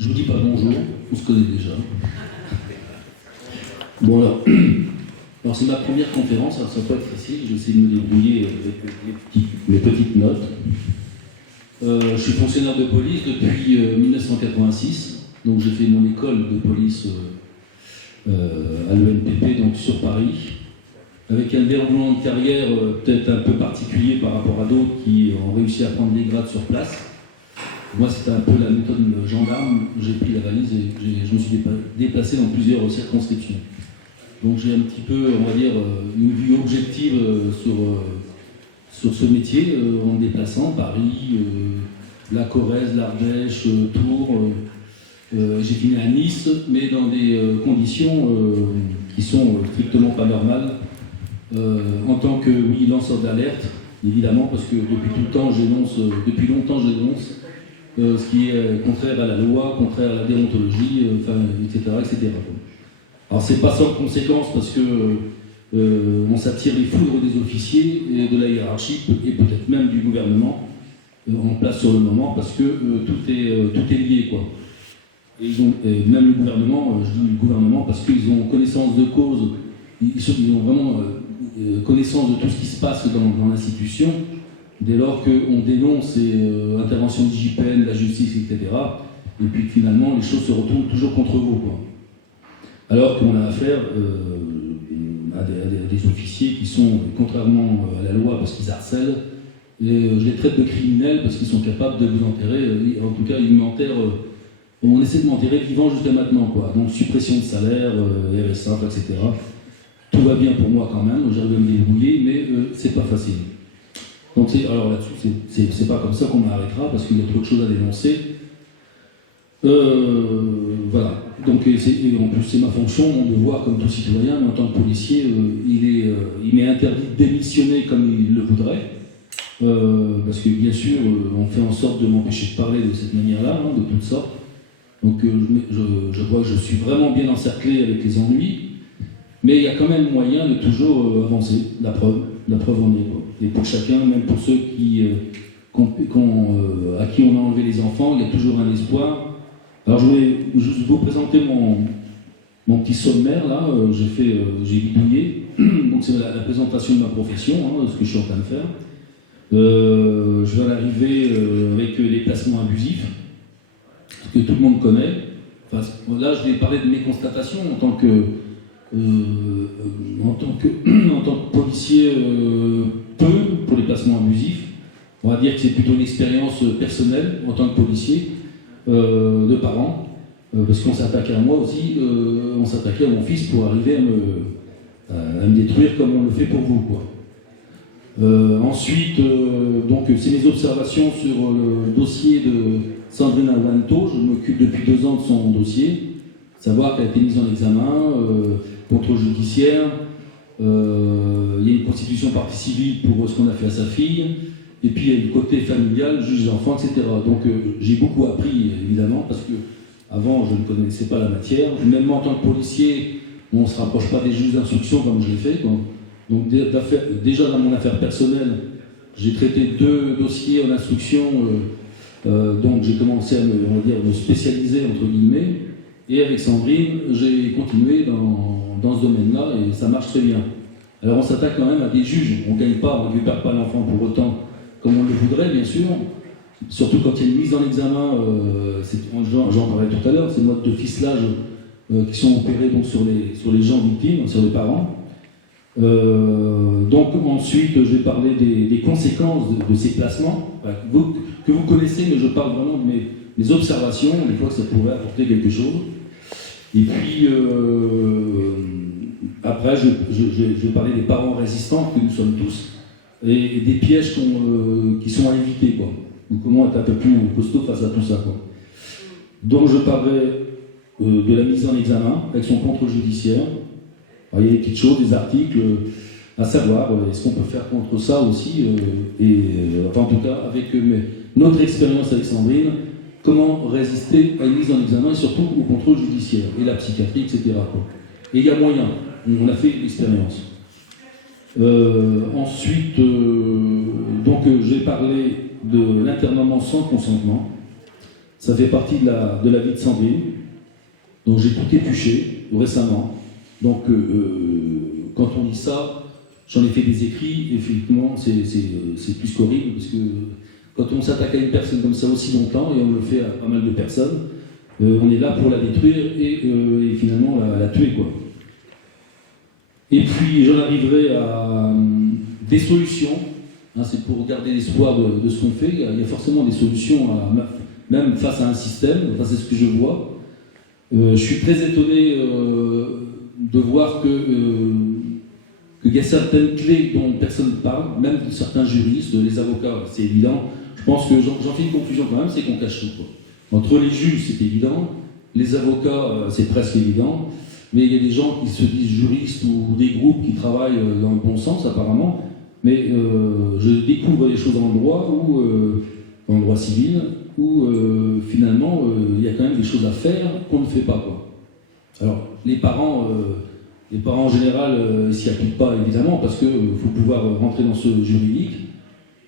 Je vous dis pas bonjour, on se connaît déjà. Bon alors c'est ma première conférence, alors ça peut être facile, je vais essayer de me débrouiller avec mes petites notes. Je suis fonctionnaire de police depuis 1986, donc j'ai fait mon école de police à l'ENPP, donc sur Paris, avec un déroulement de carrière peut-être un peu particulier par rapport à d'autres qui ont réussi à prendre des grades sur place. Moi, c'était un peu la méthode gendarme. J'ai pris la valise et je me suis déplacé dans plusieurs circonscriptions. Donc j'ai un petit peu, on va dire, une vue objective sur ce métier, en me déplaçant, Paris, la Corrèze, l'Ardèche, Tours. J'ai fini à Nice, mais dans des conditions qui sont strictement pas normales. En tant que, lanceur d'alerte, évidemment, parce que depuis longtemps je dénonce ce qui est contraire à la loi, contraire à la déontologie, etc., etc. Alors c'est pas sans conséquence parce que on s'attire les foudres des officiers et de la hiérarchie et peut-être même du gouvernement en place sur le moment parce que tout est lié, quoi. Et même le gouvernement, je dis le gouvernement parce qu'ils ont connaissance de cause, ils ont vraiment connaissance de tout ce qui se passe dans l'institution. Dès lors qu'on dénonce intervention de JPN, de la justice, etc., et puis finalement les choses se retournent toujours contre vous, quoi. Alors qu'on a affaire à des officiers qui sont, contrairement à la loi, parce qu'ils harcèlent, et je les traite de criminels parce qu'ils sont capables de vous enterrer, en tout cas ils m'enterrent, on essaie de m'enterrer vivant jusqu'à maintenant, quoi. Donc suppression de salaire, RSA, etc. Tout va bien pour moi quand même, j'arrive à me débrouiller, mais c'est pas facile. Donc alors là-dessus, c'est pas comme ça qu'on m'arrêtera, parce qu'il y a trop de choses à dénoncer. Voilà. Donc, en plus, c'est ma fonction, mon devoir comme tout citoyen, mais en tant que policier, il m'est interdit de démissionner comme il le voudrait. Parce que bien sûr, on fait en sorte de m'empêcher de parler de cette manière-là, de toutes sortes. Donc je vois que je suis vraiment bien encerclé avec les ennuis, mais il y a quand même moyen de toujours avancer, la preuve en est, quoi. Et pour chacun, même pour ceux à qui on a enlevé les enfants, il y a toujours un espoir. Alors je voulais juste vous présenter mon petit sommaire, là, j'ai bidouillé, donc c'est la présentation de ma profession, ce que je suis en train de faire. Je vais en arriver avec les placements abusifs, que tout le monde connaît. Enfin, là, je vais parler de mes constatations en tant que policier, peu pour les placements abusifs. On va dire que c'est plutôt une expérience personnelle en tant que policier, de parents, parce qu'on s'attaquait à moi aussi, on s'attaquait à mon fils pour arriver à me détruire comme on le fait pour vous, quoi. Ensuite, donc c'est mes observations sur le dossier de Sandrine Avanto. Je m'occupe depuis 2 ans de son dossier, savoir qu'elle a été mise en examen, contrôle judiciaire, il y a une constitution partie civile pour ce qu'on a fait à sa fille, et puis il y a le côté familial, juge des enfants, etc. Donc j'ai beaucoup appris, évidemment, parce que avant je ne connaissais pas la matière. Même en tant que policier, on ne se rapproche pas des juges d'instruction comme je l'ai fait, quoi. Donc déjà dans mon affaire personnelle, j'ai traité 2 dossiers en instruction, donc j'ai commencé à me spécialiser, entre guillemets, et avec Sandrine, j'ai continué dans ce domaine-là, et ça marche très bien. Alors on s'attaque quand même à des juges, on ne gagne pas, on ne récupère pas l'enfant pour autant, comme on le voudrait, bien sûr, surtout quand il y a une mise en examen, j'en parlais tout à l'heure, ces modes de ficelage qui sont opérés donc, sur les gens victimes, sur les parents. Donc ensuite, je vais parler des conséquences de ces placements, que vous connaissez, mais je parle vraiment de mes observations, des fois que ça pourrait apporter quelque chose. Et puis, après, je vais parler des parents résistants, que nous sommes tous, et des pièges qui sont à éviter, quoi. Donc comment être un peu plus costaud face à tout ça, quoi. Donc je parlerai de la mise en examen, avec son contrôle judiciaire. Alors, il y a des petites choses, des articles à savoir, est-ce qu'on peut faire contre ça aussi, enfin en tout cas avec notre expérience avec Sandrine, comment résister à une mise en examen et surtout au contrôle judiciaire, et la psychiatrie, etc., quoi. Et il y a moyen, on a fait l'expérience. Ensuite, donc j'ai parlé de l'internement sans consentement. Ça fait partie de la vie de Sandrine. Donc j'ai tout épluché récemment. Donc quand on lit ça, j'en ai fait des écrits, effectivement, c'est plus qu'horrible, parce que quand on s'attaque à une personne comme ça aussi longtemps, et on le fait à pas mal de personnes, on est là pour la détruire et finalement la tuer, quoi. Et puis j'en arriverai à des solutions, hein, c'est pour garder l'espoir de ce qu'on fait. Il y a forcément des solutions, même face à un système, enfin, c'est ce que je vois. Je suis très étonné de voir qu'il y a certaines clés dont personne ne parle, même de certains juristes, les avocats, c'est évident. Je pense que j'en fais une conclusion quand même, c'est qu'on cache tout, quoi. Entre les juges, c'est évident, les avocats, c'est presque évident, mais il y a des gens qui se disent juristes ou des groupes qui travaillent dans le bon sens apparemment, mais je découvre des choses dans le droit, dans le droit civil, où finalement il y a quand même des choses à faire qu'on ne fait pas, quoi. Alors les parents en général s'y appliquent pas évidemment parce qu'il faut pouvoir rentrer dans ce juridique.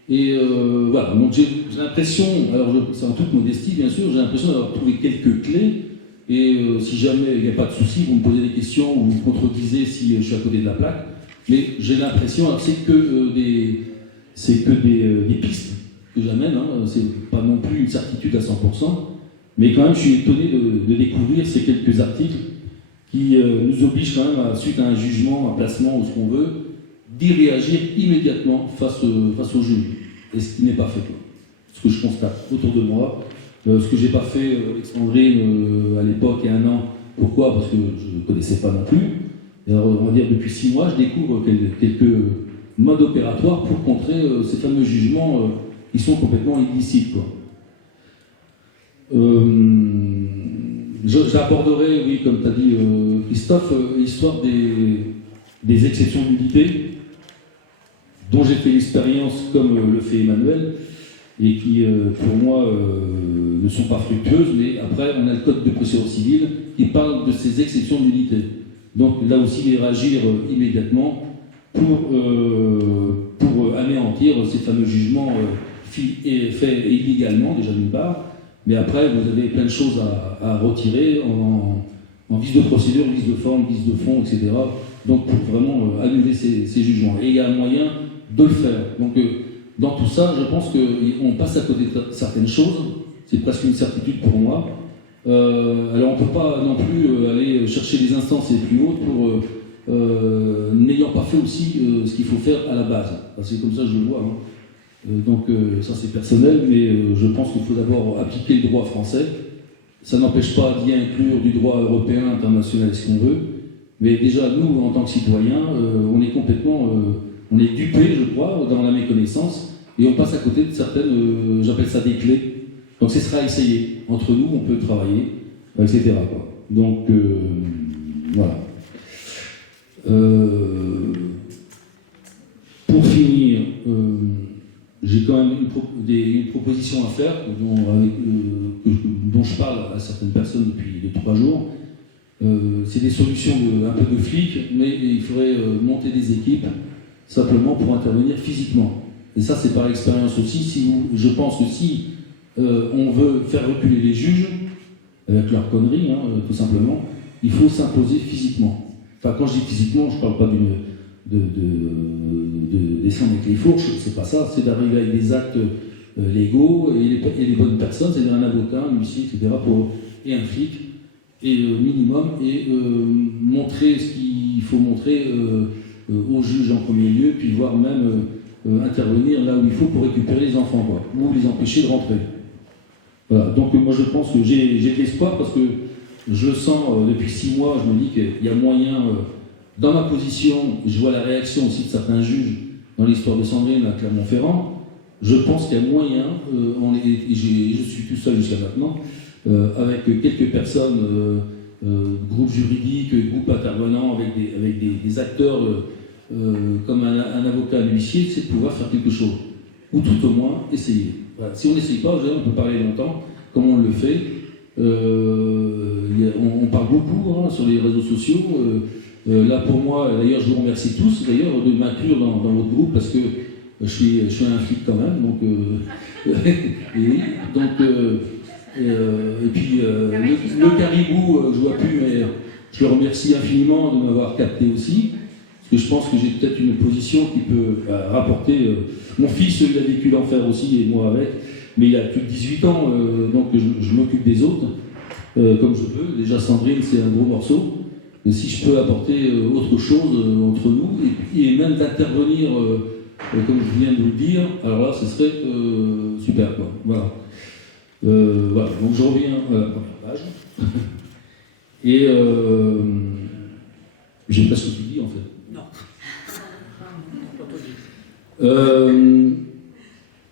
Et voilà, donc j'ai l'impression, alors c'est en toute modestie bien sûr, j'ai l'impression d'avoir trouvé quelques clés, et si jamais il n'y a pas de souci, vous me posez des questions ou vous me contredisez si je suis à côté de la plaque, mais j'ai l'impression, alors c'est que des pistes que j'amène, hein, c'est pas non plus une certitude à 100%, mais quand même je suis étonné de découvrir ces quelques articles qui nous obligent quand même, suite à un jugement, un placement ou ce qu'on veut, d'y réagir immédiatement face au juge. Et ce qui n'est pas fait, quoi. Ce que je constate autour de moi, ce que j'ai pas fait avec Sandrine à l'époque, il y a un an. Pourquoi? Parce que je ne connaissais pas non plus. Et alors, on va dire depuis 6 mois, je découvre quelques modes opératoires pour contrer ces fameux jugements qui sont complètement illicites, quoi. J'aborderai, oui, comme tu as dit Christophe, l'histoire des exceptions d'unité, dont j'ai fait l'expérience comme le fait Emmanuel, et qui, pour moi, ne sont pas fructueuses, mais après, on a le code de procédure civile qui parle de ces exceptions d'unité. Donc là aussi, il réagir immédiatement pour anéantir ces fameux jugements faits illégalement, déjà d'une part, mais après, vous avez plein de choses à retirer en vice de procédure, vice de forme, vice de fond, etc. Donc pour vraiment annuler ces jugements. Et il y a un moyen de le faire. Donc dans tout ça, je pense qu'on passe à côté de certaines choses. C'est presque une certitude pour moi. Alors on ne peut pas non plus aller chercher les instances les plus hautes pour n'ayant pas fait aussi ce qu'il faut faire à la base. Enfin, c'est comme ça que je le vois, hein. Donc ça c'est personnel, mais je pense qu'il faut d'abord appliquer le droit français. Ça n'empêche pas d'y inclure du droit européen, international, ce qu'on veut. Mais déjà, nous, en tant que citoyens, on est complètement... on est dupés, je crois, dans la méconnaissance, et on passe à côté de certaines, j'appelle ça des clés. Donc ce sera essayé. Entre nous, on peut travailler, etc., quoi. Donc, voilà. Pour finir, j'ai quand même une proposition à faire dont je parle à certaines personnes depuis 3 jours. C'est des solutions un peu de flics, mais il faudrait monter des équipes simplement pour intervenir physiquement. Et ça, c'est par expérience aussi. Je pense que si on veut faire reculer les juges, avec leurs conneries, hein, tout simplement, il faut s'imposer physiquement. Enfin, quand je dis physiquement, je ne parle pas de descendre avec les fourches, c'est pas ça, c'est d'arriver avec des actes légaux et les bonnes personnes, c'est-à-dire un avocat, un huissier, etc., et un flic, et minimum, et montrer ce qu'il faut montrer aux juges en premier lieu, puis voire même intervenir là où il faut pour récupérer les enfants, quoi, ou les empêcher de rentrer. Voilà. Donc moi je pense que j'ai de l'espoir parce que je le sens depuis 6 mois, je me dis qu'il y a moyen, dans ma position, je vois la réaction aussi de certains juges dans l'histoire de Sandrine à Clermont-Ferrand, je pense qu'il y a moyen, je suis tout seul jusqu'à maintenant, avec quelques personnes, groupes juridiques, groupes intervenants, avec des acteurs comme un avocat, un huissier, c'est de pouvoir faire quelque chose. Ou tout au moins essayer. Voilà. Si on n'essaye pas, on peut parler longtemps, comme on le fait. On parle beaucoup, hein, sur les réseaux sociaux. Là pour moi, d'ailleurs je vous remercie tous d'ailleurs de m'inclure dans votre groupe parce que je suis un flic quand même. Donc, Et puis le caribou, je vois plus, mais je le remercie infiniment de m'avoir capté aussi. Parce que je pense que j'ai peut-être une position qui peut rapporter. Mon fils, il a vécu l'enfer aussi, et moi avec, mais il a plus de 18 ans, donc je m'occupe des autres, comme je peux. Déjà, Sandrine, c'est un gros morceau. Et si je peux apporter autre chose entre nous, et même d'intervenir, comme je viens de vous le dire, alors là, ce serait super, quoi. Voilà. Voilà. Donc je reviens à la première page. Et j'ai presque tout dit, en fait.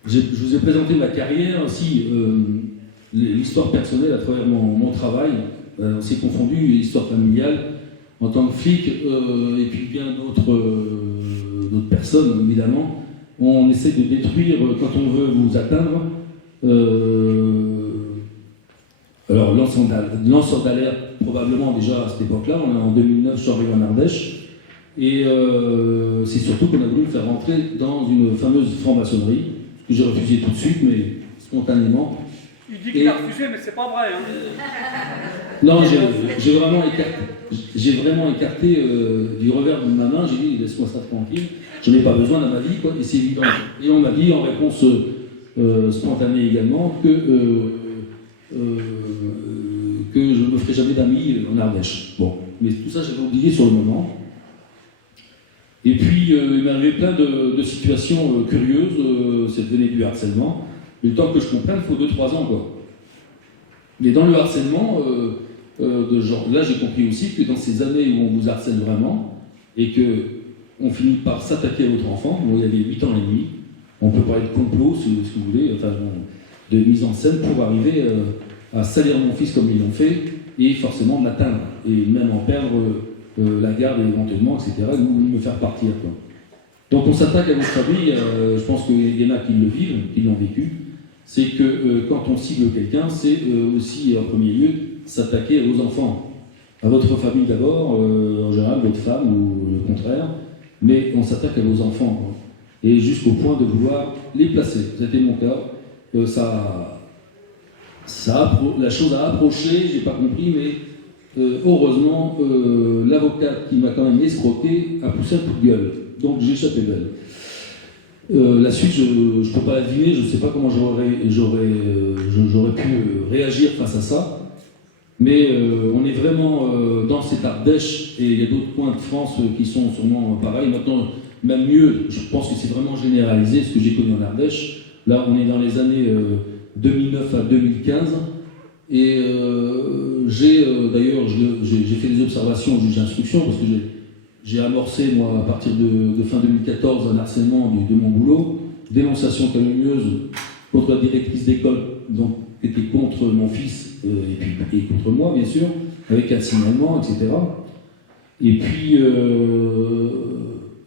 Je vous ai présenté ma carrière aussi, l'histoire personnelle à travers mon travail. On s'est confondu, l'histoire familiale en tant que flic, et puis bien d'autres personnes, évidemment. On essaie de détruire quand on veut vous atteindre. Alors, lanceur d'alerte, probablement déjà à cette époque-là. On est en 2009, je suis arrivé en Ardèche. Et c'est surtout qu'on a voulu me faire rentrer dans une fameuse franc-maçonnerie, que j'ai refusé tout de suite, mais spontanément. Il dit qu'il a refusé, mais c'est pas vrai. Hein. Non, j'ai vraiment écarté du revers de ma main. J'ai dit, laisse-moi ça tranquille. Je n'ai pas besoin dans ma vie, quoi, et c'est évident. Et on m'a dit, en réponse spontanée également, que je ne me ferai jamais d'amis en Ardèche. Bon, mais tout ça, j'avais oublié sur le moment. Et puis, il m'est arrivé plein de situations curieuses, ça devenait du harcèlement. Le temps que je comprenne, il faut 2-3 ans, quoi. Mais dans le harcèlement, de genre, là, j'ai compris aussi que dans ces années où on vous harcèle vraiment, et qu'on finit par s'attaquer à votre enfant, moi, il y avait 8 ans et demi, on peut parler de complot, si vous voulez, enfin, de mise en scène pour arriver à salir mon fils comme ils l'ont fait, et forcément m'atteindre, et même en perdre la garde éventuellement, etc., ou me faire partir, quoi. Donc on s'attaque à votre famille, je pense qu'il y en a qui le vivent, qui l'ont vécu, c'est que quand on cible quelqu'un, c'est aussi en premier lieu s'attaquer à vos enfants, à votre famille d'abord, en général votre femme ou le contraire, mais on s'attaque à vos enfants, quoi. Et jusqu'au point de vouloir les placer. C'était mon cas. La chose a approché, j'ai pas compris, mais heureusement, l'avocat qui m'a quand même escroqué a poussé un coup de gueule. Donc j'ai échappé belle. La suite, je ne peux pas la deviner, je ne sais pas comment j'aurais pu réagir face à ça. Mais on est vraiment dans cette Ardèche, et il y a d'autres coins de France qui sont sûrement pareils. Maintenant, même mieux, je pense que c'est vraiment généralisé ce que j'ai connu en Ardèche. Là, on est dans les années 2009 à 2015. Et d'ailleurs, j'ai fait des observations au juge d'instruction, parce que j'ai amorcé, moi, à partir de fin 2014, un harcèlement de mon boulot, dénonciation calomnieuse contre la directrice d'école, donc qui était contre mon fils et contre moi, bien sûr, avec un signalement, etc. Et puis,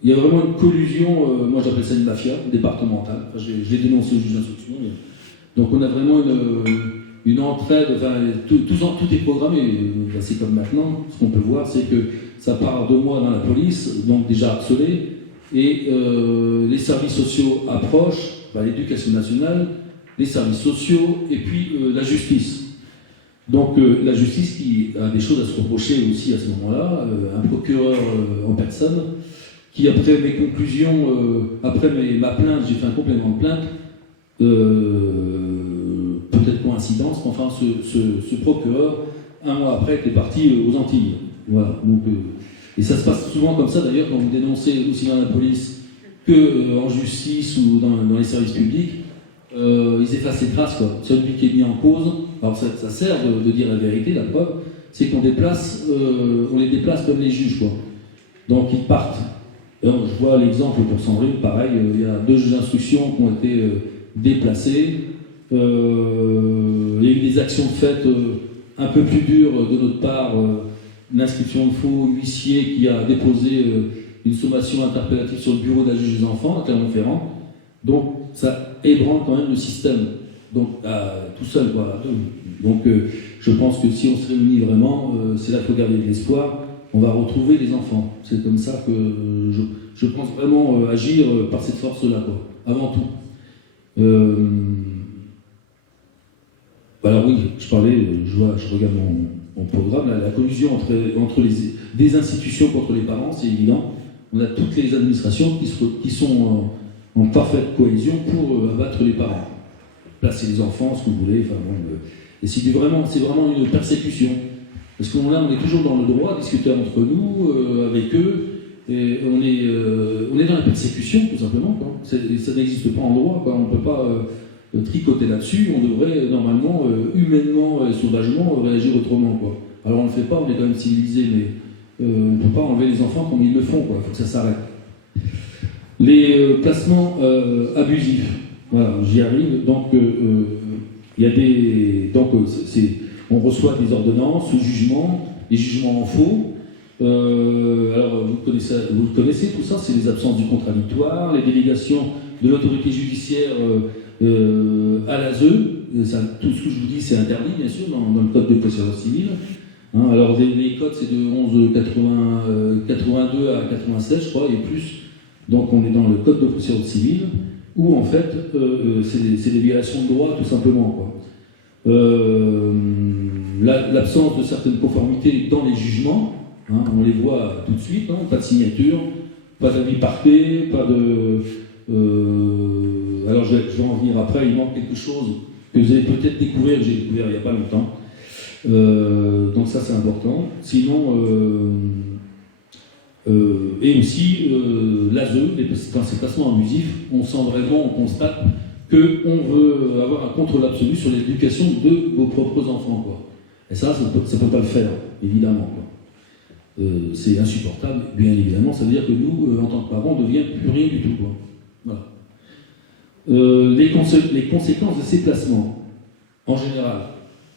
il y a vraiment une collusion, moi j'appelle ça une mafia départementale, enfin, je l'ai dénoncé au juge d'instruction. Donc on a vraiment une entraide, enfin, tout est programmé. C'est comme maintenant, ce qu'on peut voir, c'est que ça part de moi dans la police, donc déjà harcelé, et les services sociaux approchent, l'éducation nationale, les services sociaux, et puis la justice. Donc la justice qui a des choses à se reprocher aussi à ce moment-là, un procureur en personne, qui après mes conclusions, après ma plainte, j'ai fait un complément de plainte, peut-être coïncidence, mais enfin ce procureur, un mois après, était parti aux Antilles. Voilà. Donc, et ça se passe souvent comme ça d'ailleurs quand vous dénoncez aussi dans la police que en justice ou dans les services publics, ils effacent les traces, quoi. Celui qui est mis en cause, alors ça sert de dire la vérité, la preuve, c'est qu'on on les déplace comme les juges, quoi. Donc ils partent. Alors, je vois l'exemple pour Sandrine, pareil, il y a 2 juges d'instruction qui ont été déplacés. Il y a eu des actions faites un peu plus dures de notre part, l'inscription de faux huissier qui a déposé une sommation interpellative sur le bureau d'un juge des enfants à Clermont-Ferrand. Donc ça ébranle quand même le système, donc tout seul, voilà. Donc je pense que si on se réunit vraiment, c'est là qu'il faut garder de l'espoir, on va retrouver les enfants. C'est comme ça que je pense vraiment agir par cette force-là, quoi, avant tout. Alors oui, je regarde mon programme, la collusion entre des institutions contre les parents, c'est évident. On a toutes les administrations qui sont en parfaite cohésion pour abattre les parents. Placer les enfants, ce que vous voulez, enfin bon, et c'est vraiment une persécution. Parce que là, on est toujours dans le droit, discuter entre nous, avec eux, et on est dans la persécution, tout simplement, quoi. Ça n'existe pas en droit, quoi. On ne peut pas tricoter là-dessus, on devrait normalement, humainement et sauvagement, réagir autrement, quoi. Alors on ne le fait pas, on est quand même civilisé, mais on ne peut pas enlever les enfants comme ils le font, quoi. Il faut que ça s'arrête. Les placements abusifs, voilà, j'y arrive. Donc, il y a on reçoit des ordonnances sous jugement, des jugements en faux. Alors, vous le connaissez, tout ça, c'est les absences du contradictoire, les délégations de l'autorité judiciaire à l'ASE. Tout ce que je vous dis, c'est interdit, bien sûr, dans le code de procédure civile. Hein, alors, les codes, c'est de 1182 à 96, je crois, et plus. Donc, on est dans le code de procédure civile, où, en fait, c'est des violations de droit, tout simplement, quoi. L'absence de certaines conformités dans les jugements, hein, on les voit tout de suite, hein, pas de signature, pas d'avis parquet, pas de... alors je vais en venir après, il manque quelque chose que vous allez peut-être découvrir, que j'ai découvert il n'y a pas longtemps. Donc ça c'est important. Sinon, et aussi l'ASE, dans ces placements abusifs, on constate qu'on veut avoir un contrôle absolu sur l'éducation de vos propres enfants, quoi. Et ça ne peut pas le faire, évidemment, quoi. C'est insupportable, bien évidemment. Ça veut dire que nous, en tant que parents, on ne devient plus rien du tout, quoi. Voilà. Les conséquences de ces placements, en général,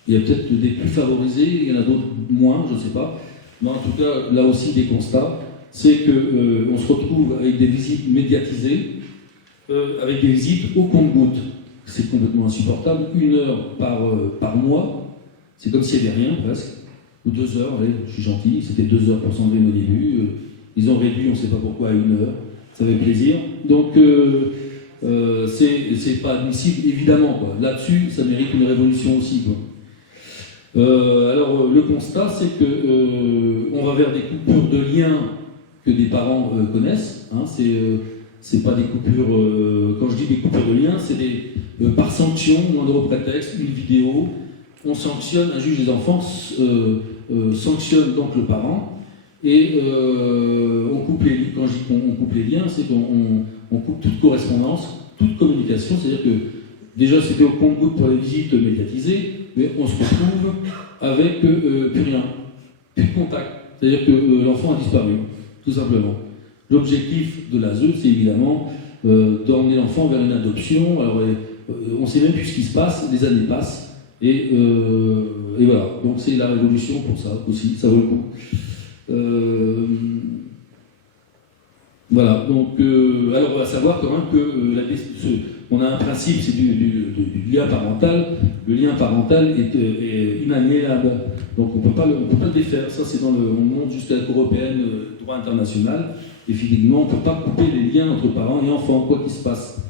il y a peut-être des plus favorisés, il y en a d'autres moins, je ne sais pas. Mais en tout cas, là aussi, des constats, c'est qu'on se retrouve avec des visites médiatisées, avec des visites au compte-gouttes. C'est complètement insupportable. 1 heure par mois, c'est comme s'il n'y avait rien presque. Ou 2 heures, allez, je suis gentil, c'était 2 heures pour Sandrine au début. Ils ont réduit, on ne sait pas pourquoi, à 1 heure. Ça fait plaisir. Donc, c'est pas admissible, évidemment, quoi. Là-dessus, ça mérite une révolution aussi, quoi. Alors, le constat, c'est qu'on va vers des coupures de liens que des parents connaissent. Hein, c'est pas des coupures. Quand je dis des coupures de liens, c'est par sanction, moindre prétexte, une vidéo. On sanctionne, un juge des enfants sanctionne donc le parent et on coupe les liens. Quand je dis qu'on coupe les liens, c'est qu'on coupe toute correspondance, toute communication. C'est-à-dire que déjà c'était au compte-gouttes pour les visites médiatisées, mais on se retrouve avec plus rien, plus de contact. C'est-à-dire que l'enfant a disparu, tout simplement. L'objectif de l'ASE, c'est évidemment d'emmener l'enfant vers une adoption. Alors, on ne sait même plus ce qui se passe, les années passent, et voilà. Donc c'est la révolution pour ça aussi, ça vaut le coup. Voilà, donc alors on va savoir quand même que on a un principe, c'est du lien parental. Le lien parental est inaliénable, donc on peut pas le défaire. Ça c'est on monte jusqu'à la Cour européenne, droit international, et finalement on ne peut pas couper les liens entre parents et enfants, quoi qu'il se passe.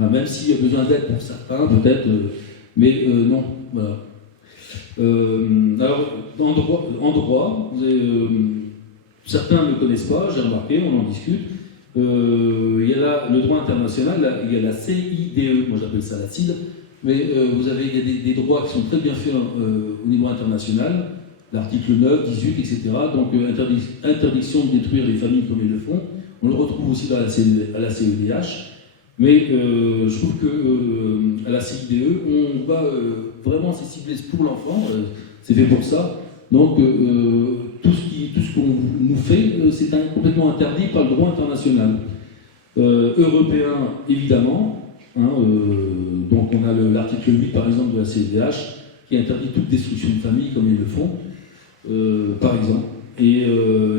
Hein, même s'il y a besoin d'aide pour certains, peut-être, mais non, voilà. Alors en droit, certains ne le connaissent pas, j'ai remarqué, on en discute. Il y a là le droit international, il y a la CIDE, moi j'appelle ça la CIDE, mais il y a des droits qui sont très bien faits au niveau international, l'article 9, 18, etc. Donc interdiction de détruire les familles comme ils le font. On le retrouve aussi à la CEDH, mais je trouve qu'à la CIDE, on va vraiment, c'est ciblé pour l'enfant, c'est fait pour ça. Donc tout ce qu'on nous fait, c'est complètement interdit par le droit international. Européen, évidemment. Hein, donc on a l'article 8, par exemple, de la CEDH, qui interdit toute destruction de famille, comme ils le font, par exemple. Et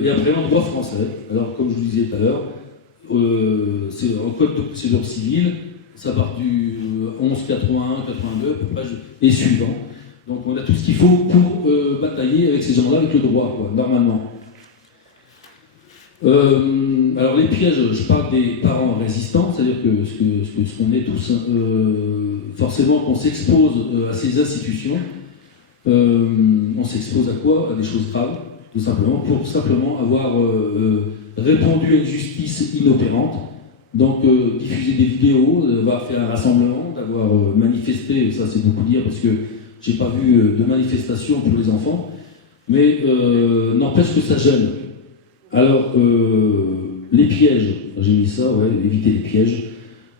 après, en droit français, alors comme je vous disais tout à l'heure, c'est en code de procédure civile, ça part du 1181, 82, à peu près, et suivant. Donc on a tout ce qu'il faut pour batailler avec ces gens-là, avec le droit, quoi, normalement. Alors les pièges, je parle des parents résistants, c'est-à-dire que ce qu'on est tous, forcément, qu'on s'expose à ces institutions, on s'expose à quoi? À des choses graves, tout simplement, pour simplement avoir répondu à une justice inopérante. Donc, diffuser des vidéos, d'avoir fait un rassemblement, d'avoir manifesté, ça c'est beaucoup dire parce que j'ai pas vu de manifestation pour les enfants, mais n'empêche que ça gêne. Alors, les pièges, j'ai mis ça, ouais, éviter les pièges,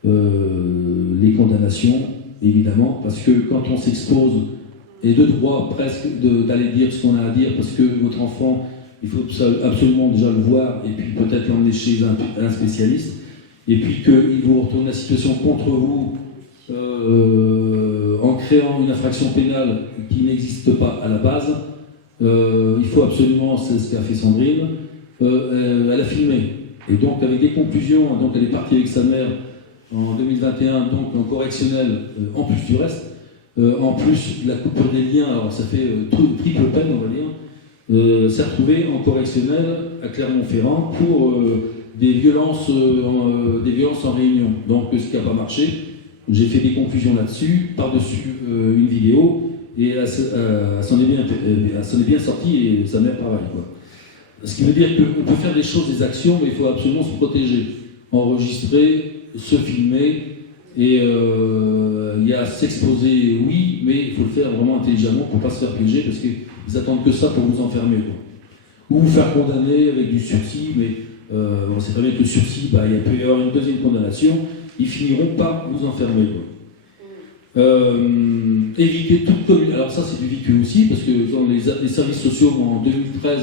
les condamnations, évidemment, parce que quand on s'expose, et de droit presque d'aller dire ce qu'on a à dire, parce que votre enfant, il faut absolument déjà le voir, et puis peut-être l'emmener chez un spécialiste, et puis qu'il vous retourne la situation contre vous en créant une infraction pénale qui n'existe pas à la base. Il faut absolument, c'est ce qu'a fait Sandrine, elle a filmé. Et donc avec des conclusions, donc elle est partie avec sa mère en 2021, donc en correctionnel, en plus du reste, en plus de la coupure des liens, alors ça fait triple peine, on va dire, s'est retrouvée en correctionnel à Clermont-Ferrand pour des violences en réunion. Donc ce qui n'a pas marché, j'ai fait des conclusions là-dessus, par-dessus une vidéo, et elle s'en est bien sortie, et sa mère pareil, quoi. Ce qui veut dire qu'on peut faire des choses, des actions, mais il faut absolument se protéger. Enregistrer, se filmer, et il y a s'exposer, oui, mais il faut le faire vraiment intelligemment pour ne pas se faire piéger, parce qu'ils attendent que ça pour vous enfermer, quoi. Ou vous faire condamner avec du sursis, mais on sait très bien que le sursis, il peut y avoir une deuxième condamnation, ils finiront par vous enfermer, quoi. Éviter toute commune. Alors ça, c'est du vécu aussi, parce que dans les services sociaux, en 2013,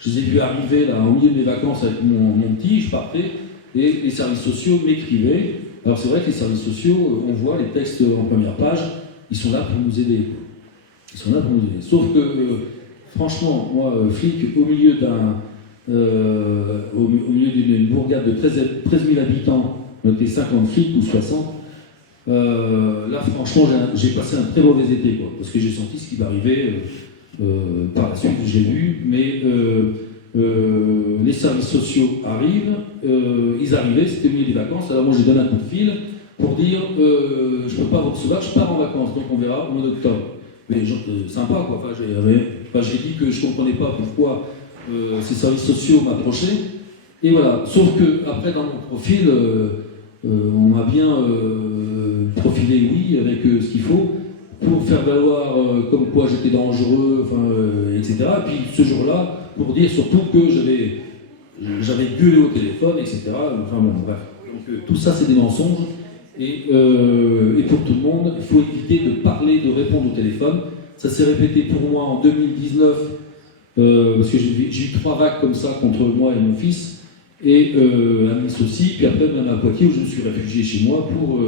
je les ai vus arriver là, au milieu de mes vacances avec mon petit, je partais, et les services sociaux m'écrivaient. Alors c'est vrai que les services sociaux, on voit les textes en première page, ils sont là pour nous aider. Ils sont là pour nous aider. Sauf que, franchement, moi, flic, au milieu d'une bourgade de 13 000 habitants, on était 50 flics ou 60, là, franchement, j'ai passé un très mauvais été, quoi, parce que j'ai senti ce qui m'arrivait. Par la suite, j'ai vu, mais les services sociaux arrivent, ils arrivaient, c'était au milieu des vacances, alors moi j'ai donné un coup de fil pour dire je ne peux pas vous recevoir, je pars en vacances, donc on verra au mois d'octobre. Mais sympa, quoi. J'ai dit que je ne comprenais pas pourquoi ces services sociaux m'approchaient, et voilà. Sauf que après dans mon profil, on m'a bien profilé, oui, avec ce qu'il faut, pour faire valoir comme quoi j'étais dangereux, etc. Et puis ce jour-là, pour dire surtout que j'avais gueulé au téléphone, etc. Enfin bon, bref. Donc tout ça, c'est des mensonges. Et pour tout le monde, il faut éviter de parler, de répondre au téléphone. Ça s'est répété pour moi en 2019, parce que j'ai eu 3 vagues comme ça contre moi et mon fils, et à Nice aussi, puis après même à Poitiers, où je me suis réfugié chez moi pour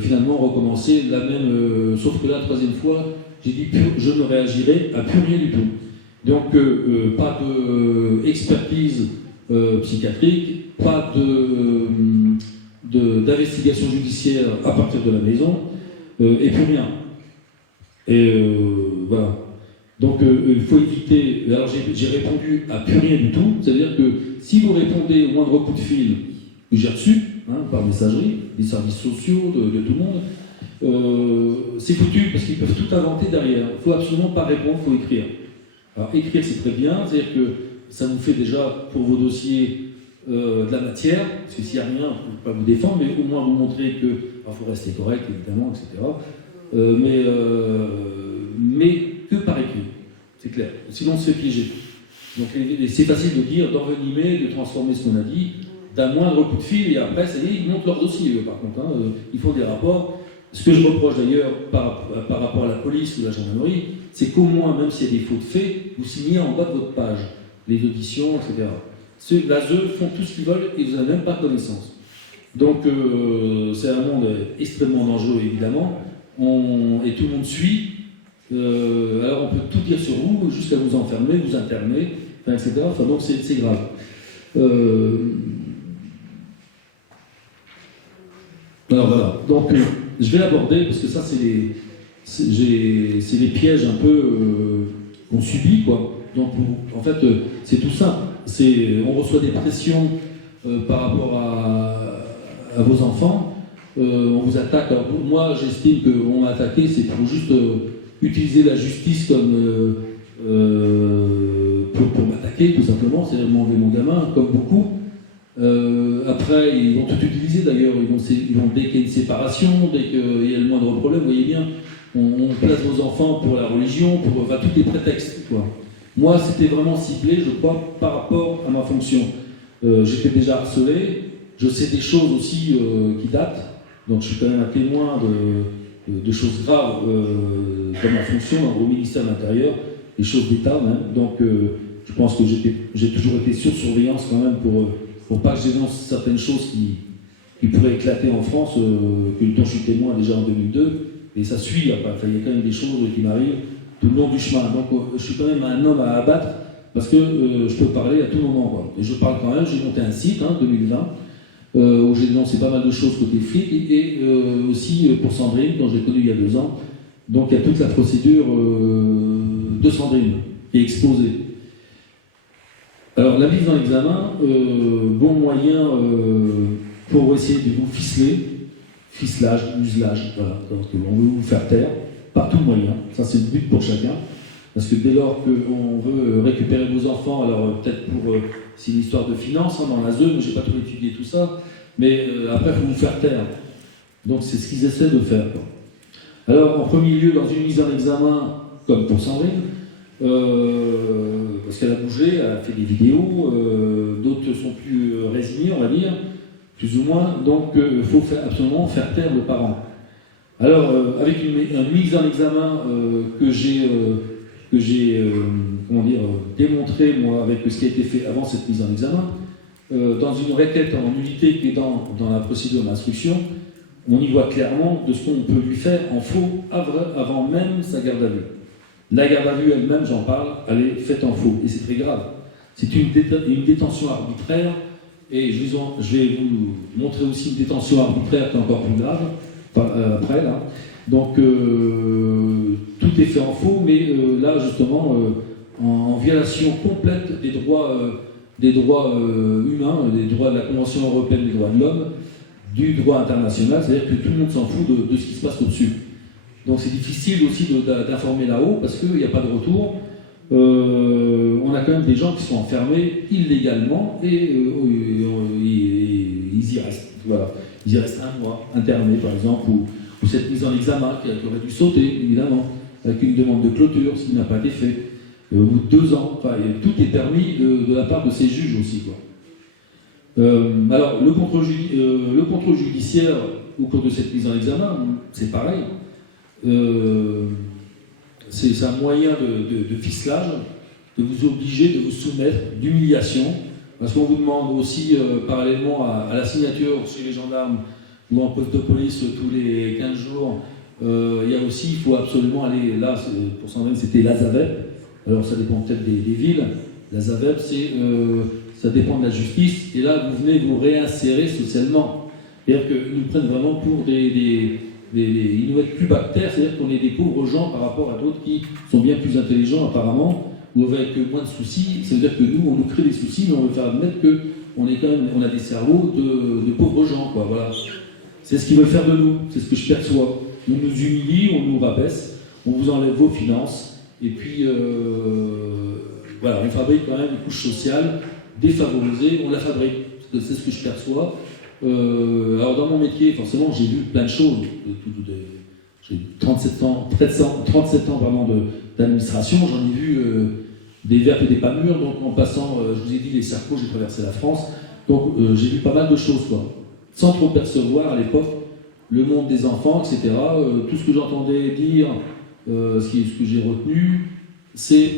finalement recommencer la même, sauf que la 3e fois, j'ai dit je ne réagirai à plus rien du tout. Donc pas d'expertise psychiatrique, pas d'investigation judiciaire à partir de la maison, et plus rien. Et voilà. Donc il faut éviter. Alors j'ai répondu à plus rien du tout, c'est-à-dire que si vous répondez au moindre coup de fil que j'ai reçu, par messagerie, des services sociaux, de tout le monde, c'est foutu parce qu'ils peuvent tout inventer derrière. Il ne faut absolument pas répondre, il faut écrire. Alors écrire c'est très bien, c'est-à-dire que ça vous fait déjà pour vos dossiers de la matière, parce que s'il n'y a rien, on ne peut pas vous défendre, mais au moins vous montrer que, il faut rester correct évidemment, etc. Mais que par écrit, c'est clair. Sinon on se fait piéger. Donc c'est facile de dire, d'envenimer, de transformer ce qu'on a dit, d'un moindre coup de fil, et après, ça y est, ils montent leur dossier, eux, par contre. Ils font des rapports. Ce que je reproche d'ailleurs par rapport à la police ou la gendarmerie, c'est qu'au moins, même s'il y a des faux de faits, vous signez en bas de votre page les auditions, etc. Eux font tout ce qu'ils veulent et vous n'avez même pas connaissance. Donc, c'est un monde extrêmement dangereux, évidemment, et tout le monde suit. Alors, on peut tout dire sur vous, jusqu'à vous enfermer, vous interner, etc. Donc, c'est grave. Alors voilà, donc je vais aborder, parce que ça c'est les pièges un peu qu'on subit, quoi. Donc en fait c'est tout simple, on reçoit des pressions par rapport à à vos enfants, on vous attaque. Alors, moi, j'estime qu'on m'a attaqué, c'est pour juste utiliser la justice comme pour m'attaquer, tout simplement, c'est-à-dire m'enlever mon gamin, comme beaucoup. Après, ils vont tout utiliser d'ailleurs, dès qu'il y a une séparation, dès qu'il y a le moindre problème, vous voyez bien, on place vos enfants pour la religion, pour tous les prétextes, quoi. Moi, c'était vraiment ciblé, je crois, par rapport à ma fonction. J'étais déjà harcelé, je sais des choses aussi qui datent, donc je suis quand même un témoin de choses graves dans ma fonction, au ministère de l'Intérieur, des choses d'État même. Donc je pense que j'ai toujours été sur surveillance quand même pour pas que je dénonce certaines choses qui pourraient éclater en France, dont je suis témoin déjà en 2002, et ça suit, enfin, il y a quand même des choses qui m'arrivent tout le long du chemin. Donc je suis quand même un homme à abattre, parce que je peux parler à tout moment, quoi. Et je parle quand même, j'ai monté un site, 2020, où j'ai dénoncé pas mal de choses côté flic, et aussi pour Sandrine, quand je l'ai connue il y a 2 ans. Donc il y a toute la procédure de Sandrine qui est exposée. Alors la mise en examen, bon moyen pour essayer de vous ficelage, muselage, voilà, donc on veut vous faire taire, par tout moyen, ça c'est le but pour chacun. Parce que dès lors qu'on veut récupérer vos enfants, alors peut-être pour c'est une histoire de finances, dans la zone, je n'ai pas trop étudié tout ça, mais après il faut vous faire taire. Donc c'est ce qu'ils essaient de faire, quoi. Alors en premier lieu, dans une mise en examen, comme pour Sandrine, parce qu'elle a bougé, elle a fait des vidéos, d'autres sont plus résignés, on va dire, plus ou moins, donc il faut absolument faire taire le parent. Alors, avec une mise en examen que j'ai démontré, moi, avec ce qui a été fait avant cette mise en examen, dans une requête en nullité qui est dans la procédure d'instruction, on y voit clairement de ce qu'on peut lui faire en faux avant même sa garde à vue. La garde à vue elle-même, j'en parle, elle est faite en faux, et c'est très grave. C'est une détention arbitraire, et je vais vous montrer aussi une détention arbitraire qui est encore plus grave, après là. Donc tout est fait en faux, mais là justement en violation complète des droits humains, des droits de la Convention européenne des droits de l'homme, du droit international, c'est-à-dire que tout le monde s'en fout de ce qui se passe au-dessus. Donc c'est difficile aussi d'informer là-haut parce qu'il n'y a pas de retour. On a quand même des gens qui sont enfermés illégalement et ils y restent. Voilà. Ils y restent 1 mois, internés par exemple, ou cette mise en examen qui aurait dû sauter, évidemment, avec une demande de clôture, ce qui n'a pas été fait. Au bout de 2 ans, enfin, tout est permis de la part de ces juges aussi, quoi. Alors, le contrôle judiciaire au cours de cette mise en examen, c'est pareil. C'est un moyen de ficelage, de vous obliger, de vous soumettre, d'humiliation, parce qu'on vous demande aussi, parallèlement à la signature chez les gendarmes ou en poste de police tous les 15 jours, il y a aussi, il faut absolument aller, là, pour Sandrine, c'était la ZAVEP, alors ça dépend peut-être des villes, la ZAVEP, ça dépend de la justice, et là, vous venez vous réinsérer socialement. C'est-à-dire qu'ils nous prennent vraiment pour ils nous mettent plus bactères, c'est-à-dire qu'on est des pauvres gens par rapport à d'autres qui sont bien plus intelligents apparemment, ou avec moins de soucis. Ça veut dire que nous, on nous crée des soucis, mais on veut faire admettre qu'on a des cerveaux de pauvres gens, quoi. Voilà. C'est ce qu'ils veulent faire de nous, c'est ce que je perçois. On nous humilie, on nous rabaisse, on vous enlève vos finances, et puis voilà, on fabrique quand même une couche sociale défavorisée, on la fabrique. C'est ce que je perçois. Alors dans mon métier, forcément, j'ai vu plein de choses. J'ai 37 ans vraiment d'administration, j'en ai vu des vertes et des pas mûres, donc en passant, je vous ai dit, les Sercos, j'ai traversé la France, donc j'ai vu pas mal de choses, quoi. Sans trop percevoir à l'époque le monde des enfants, etc. Tout ce que j'entendais dire, ce que j'ai retenu, c'est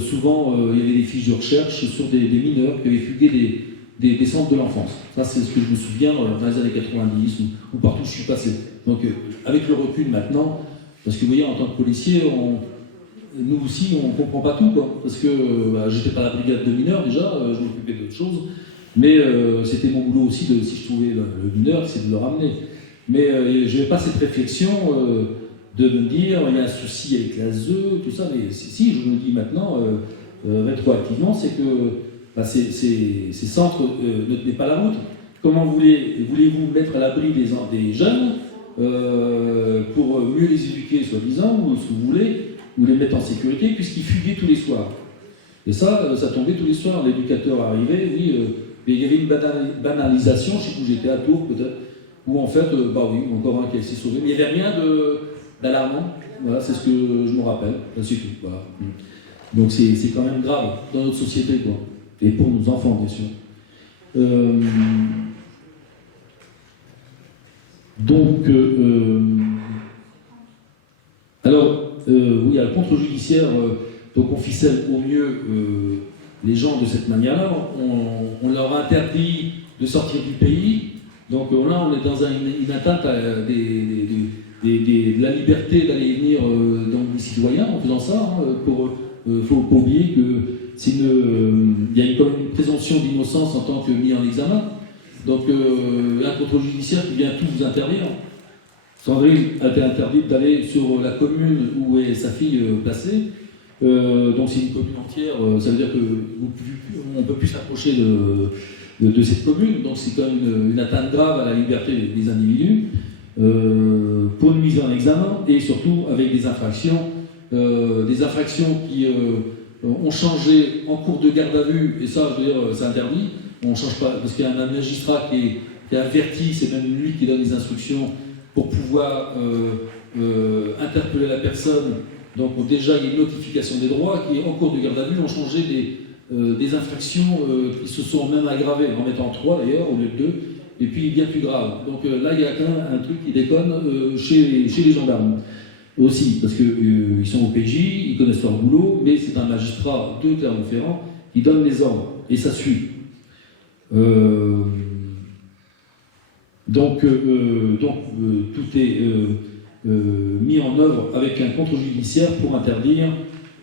souvent, il y avait des fiches de recherche sur des mineurs qui avaient fugué des centres de l'enfance. Ça, c'est ce que je me souviens dans les années 90 ou partout où je suis passé. Donc, avec le recul maintenant, parce que vous voyez, en tant que policier, nous aussi, on ne comprend pas tout, quoi. Parce que j'étais pas à la brigade de mineurs déjà, je m'occupais d'autres choses, mais c'était mon boulot aussi, si je trouvais le mineur, c'est de le ramener. Mais je n'avais pas cette réflexion de me dire, il y a un souci avec la ZEU, tout ça, mais si, je me dis maintenant, rétroactivement, c'est que ces centres ne tenaient pas la route. comment voulez-vous mettre à l'abri des jeunes pour mieux les éduquer, soi-disant, ou ce que vous voulez, ou les mettre en sécurité, puisqu'ils fuguaient tous les soirs. Et ça tombait tous les soirs. L'éducateur arrivait, oui, mais il y avait une banalisation, je sais plus où j'étais, à Tours peut-être, où en fait, bah oui, encore un qui s'est sauvé, mais il n'y avait rien d'alarmant. Voilà, c'est ce que je me rappelle, c'est tout. Voilà. Donc c'est quand même grave dans notre société, quoi. Et pour nos enfants, bien sûr. Alors, oui, il y a le contre-judiciaire, donc on ficelle au mieux les gens de cette manière-là. On leur interdit de sortir du pays. Donc là, on est dans une atteinte à de la liberté d'aller et venir dans les citoyens en faisant ça. Il ne faut pas oublier qu'il y a quand même une présomption d'innocence en tant que mis en examen. Donc un contrôle judiciaire qui vient tout vous interdire. Sandrine a été interdite d'aller sur la commune où est sa fille placée. Donc c'est une commune entière, ça veut dire qu'on ne peut plus s'approcher de cette commune. Donc c'est quand même une atteinte grave à la liberté des individus. Pour une mise en examen et surtout avec des infractions qui ont changé en cours de garde à vue, et ça, je veux dire, c'est interdit. On ne change pas, parce qu'il y a un magistrat qui est averti, c'est même lui qui donne les instructions pour pouvoir interpeller la personne. Donc déjà, il y a une notification des droits qui est en cours de garde à vue. On changé des infractions qui se sont même aggravées, en mettant 3 d'ailleurs, au lieu de 2. Et puis bien plus grave. Donc là, il y a quand même un truc qui déconne chez les gendarmes aussi, parce qu'ils sont au PJ, ils connaissent leur boulot, mais c'est un magistrat de Clermont-Ferrand qui donne les ordres, et ça suit. Donc tout est mis en œuvre avec un contrôle judiciaire pour interdire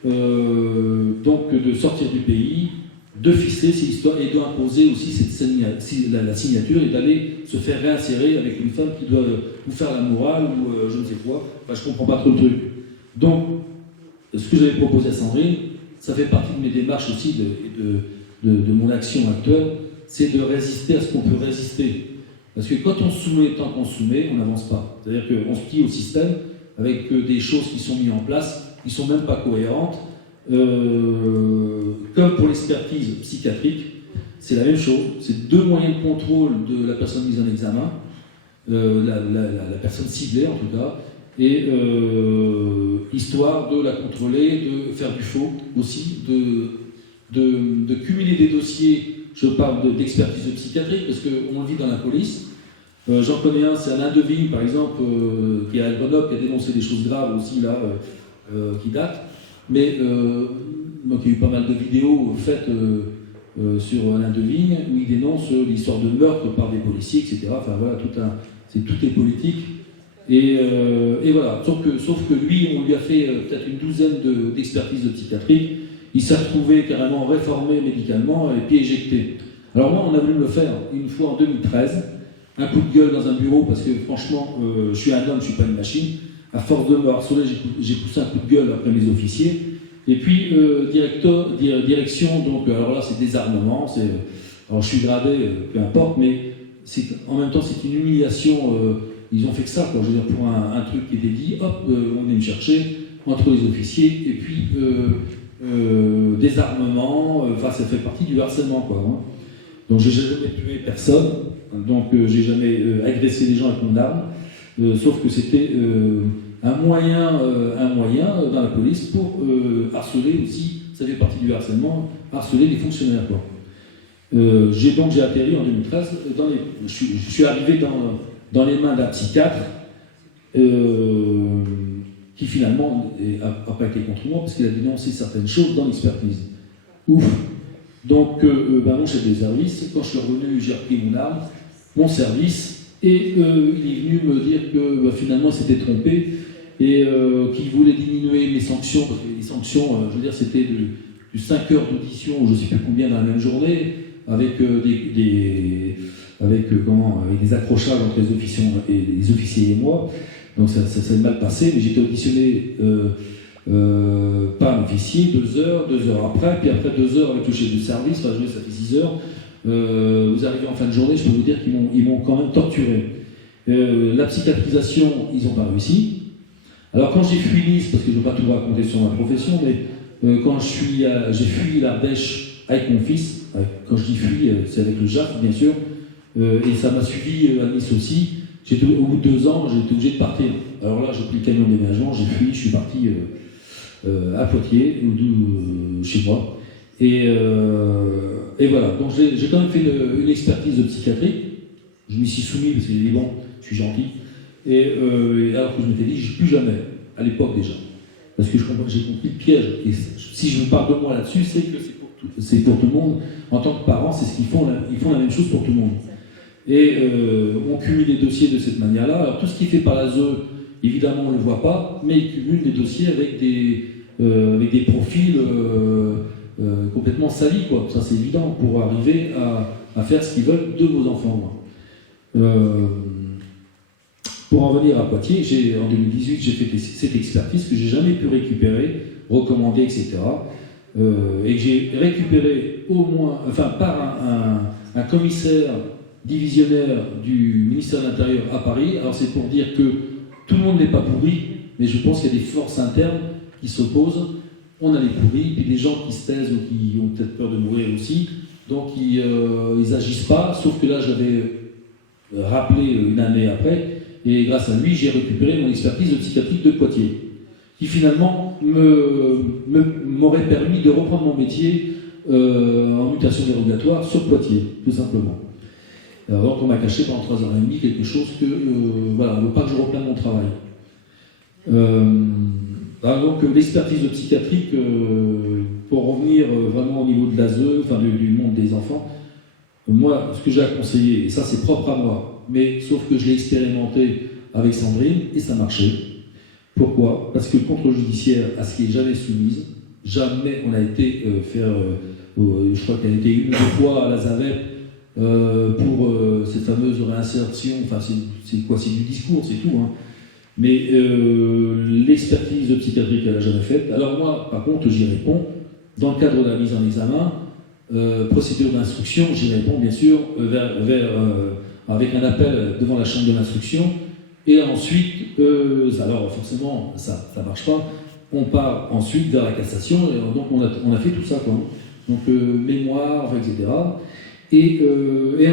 donc de sortir du pays, de ficeler ces histoires et d'imposer aussi la signature et d'aller se faire réinsérer avec une femme qui doit vous faire la morale ou je ne sais quoi. Enfin, je ne comprends pas trop le truc. Donc, ce que j'avais proposé à Sandrine, ça fait partie de mes démarches aussi de mon action actuelle, c'est de résister à ce qu'on peut résister. Parce que quand on se soumet, tant qu'on se soumet, on n'avance pas. C'est-à-dire qu'on se plie au système avec des choses qui sont mises en place, qui ne sont même pas cohérentes. Comme pour l'expertise psychiatrique, c'est la même chose. C'est 2 moyens de contrôle de la personne mise en examen, la personne ciblée en tout cas, et histoire de la contrôler, de faire du faux aussi, de cumuler des dossiers. Je parle d'expertise psychiatrique parce qu'on le vit dans la police. J'en connais un, c'est Alain Deville par exemple, qui est à Grenoble, qui a dénoncé des choses graves aussi là, qui datent. Mais donc il y a eu pas mal de vidéos faites sur Alain Devigne où il dénonce l'histoire de meurtre par des policiers, etc. Enfin voilà, tout est politique. Et voilà, sauf que lui, on lui a fait peut-être une douzaine d'expertises de psychiatrie. Il s'est retrouvé carrément réformé médicalement et puis éjecté. Alors moi, on a voulu me le faire une fois en 2013, un coup de gueule dans un bureau parce que franchement, je suis un homme, je ne suis pas une machine. À force de me harceler, j'ai poussé un coup de gueule après mes officiers. Et puis, direction, donc, alors là, c'est désarmement. Alors, je suis gradé, peu importe, mais en même temps, c'est une humiliation. Ils ont fait que ça, quoi. Je veux dire, pour un truc qui était dit, hop, on vient me chercher entre les officiers. Et puis, désarmement, enfin, ça fait partie du harcèlement, quoi. Hein. Donc, j'ai jamais tué personne. Donc, j'ai jamais agressé les gens avec mon arme. Sauf que c'était un moyen dans la police pour harceler aussi, ça fait partie du harcèlement, harceler les fonctionnaires, quoi. J'ai atterri en 2013, je suis arrivé dans les mains d'un psychiatre qui finalement n'a pas été contre moi parce qu'il a dénoncé certaines choses dans l'expertise. Ouf. Donc mon chef des services, quand je suis revenu, j'ai repris mon arme, mon service, et il est venu me dire que finalement il s'était trompé et qu'il voulait diminuer mes sanctions, parce que les sanctions, je veux dire, c'était du 5 heures d'audition, je ne sais plus combien dans la même journée, avec des accrochages entre les officiers et moi. Donc ça s'est mal passé, mais j'étais auditionné par un officier, 2 heures après, puis après 2 heures avec le chef du service, enfin, ça fait 6 heures. Vous arrivez en fin de journée, je peux vous dire qu'ils m'ont quand même torturé. La psychiatrisation, ils n'ont pas réussi. Alors quand j'ai fui Nice, parce que je ne veux pas tout raconter sur ma profession, mais quand j'ai fui l'Ardèche avec mon fils, quand je dis fui, c'est avec le JAF bien sûr, et ça m'a suivi à Nice aussi. Au bout de 2 ans, j'ai été obligé de partir. Alors là, j'ai pris le camion de déménagement, j'ai fui, je suis parti à Poitiers, chez moi. Et voilà, donc j'ai quand même fait une expertise de psychiatrie. Je m'y suis soumis parce que j'ai dit bon, je suis gentil. Et alors que je m'étais dit, plus jamais, à l'époque déjà. Parce que j'ai compris le piège. Et si je vous parle de moi là-dessus, c'est que c'est pour tout le monde. En tant que parent, c'est ce qu'ils font. Ils font la même chose pour tout le monde. Et on cumule les dossiers de cette manière-là. Alors tout ce qui est fait par l'ASE, évidemment, on ne le voit pas, mais ils cumulent des dossiers avec des profils complètement salis, quoi. Ça, c'est évident, pour arriver à faire ce qu'ils veulent de vos enfants. Pour en venir à Poitiers, en 2018, j'ai fait cette expertise que j'ai jamais pu récupérer, recommander, etc. Et que j'ai récupéré par un commissaire divisionnaire du ministère de l'Intérieur à Paris. Alors c'est pour dire que tout le monde n'est pas pourri, mais je pense qu'il y a des forces internes qui s'opposent. On a les pourris, puis des gens qui se taisent ou qui ont peut-être peur de mourir aussi, donc ils n'agissent pas, sauf que là j'avais rappelé une année après, et grâce à lui j'ai récupéré mon expertise de psychiatrie de Poitiers, qui finalement m'aurait permis de reprendre mon métier en mutation dérogatoire sur Poitiers, tout simplement. Alors on m'a caché pendant 3h30 quelque chose que, voilà, on ne veut pas que je reprenne mon travail. Donc l'expertise de psychiatrie, pour revenir vraiment au niveau de l'ASE, enfin du monde des enfants, moi, ce que j'ai à conseiller, et ça c'est propre à moi, mais sauf que je l'ai expérimenté avec Sandrine, et ça marchait. Pourquoi ? Parce que le contrôle judiciaire, à ce qui est jamais soumise, jamais on a été faire, je crois qu'elle a été 1 ou 2 fois à la Zavette, pour cette fameuse réinsertion, enfin c'est quoi, c'est du discours, c'est tout, hein. Mais l'expertise de psychiatrie qu'elle n'a jamais faite, alors moi par contre j'y réponds, dans le cadre de la mise en examen, procédure d'instruction, j'y réponds bien sûr avec un appel devant la chambre de l'instruction, et ensuite, alors forcément ça ne marche pas, on part ensuite vers la cassation, et donc on a fait tout ça, quoi. Donc mémoire, etc. Et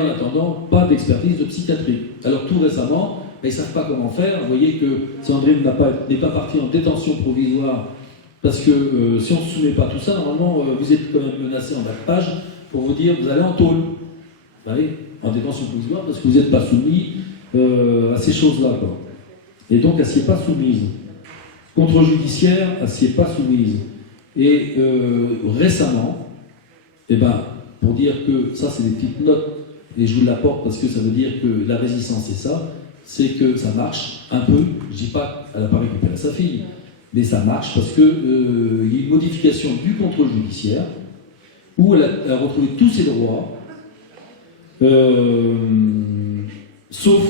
en attendant, pas d'expertise de psychiatrie. Alors tout récemment, ils ne savent pas comment faire. Vous voyez que Sandrine n'est pas partie en détention provisoire, parce que si on ne soumet pas tout ça, normalement, vous êtes quand même menacé en bas de page pour vous dire vous allez en tôle. Vous voyez, en détention provisoire, parce que vous n'êtes pas soumis à ces choses-là, quoi. Et donc, elle s'y est pas soumise. Contrôle judiciaire, elle s'y est pas soumise. Et récemment, pour dire que ça, c'est des petites notes, et je vous l'apporte parce que ça veut dire que la résistance, c'est que ça marche un peu. Je ne dis pas qu'elle n'a pas récupéré sa fille, mais ça marche parce qu'il y a une modification du contrôle judiciaire où elle a retrouvé tous ses droits, sauf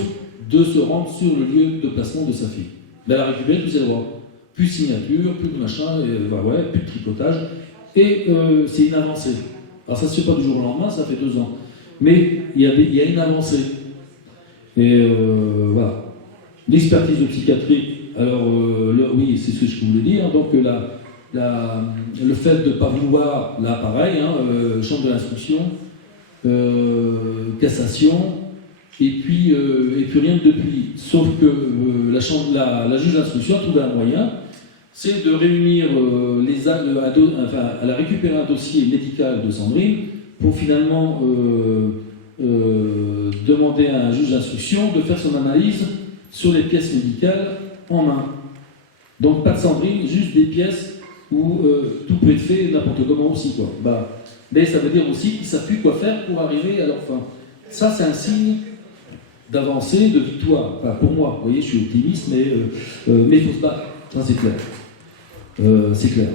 de se rendre sur le lieu de placement de sa fille. Mais elle a récupéré tous ses droits. Plus de signature, plus de machin, plus de tricotage, et c'est une avancée. Alors ça ne se fait pas du jour au lendemain, ça fait 2 ans. Mais il y a une avancée. Et voilà. L'expertise de psychiatrie, alors oui, c'est ce que je voulais dire. Donc le fait de ne pas vouloir, là pareil, chambre de l'instruction, cassation, et puis rien de depuis. Sauf que la juge d'instruction a trouvé un moyen, c'est de réunir elle a récupéré un dossier médical de Sandrine pour finalement demander à un juge d'instruction de faire son analyse sur les pièces médicales en main. Donc pas de Sandrine, juste des pièces où tout peut être fait n'importe comment aussi, quoi. Mais ça veut dire aussi qu'ils ne savent plus quoi faire pour arriver à leur fin. Ça, c'est un signe d'avancée, de victoire. Enfin, pour moi, vous voyez, je suis optimiste, mais il faut se battre. Ça, c'est clair. C'est clair.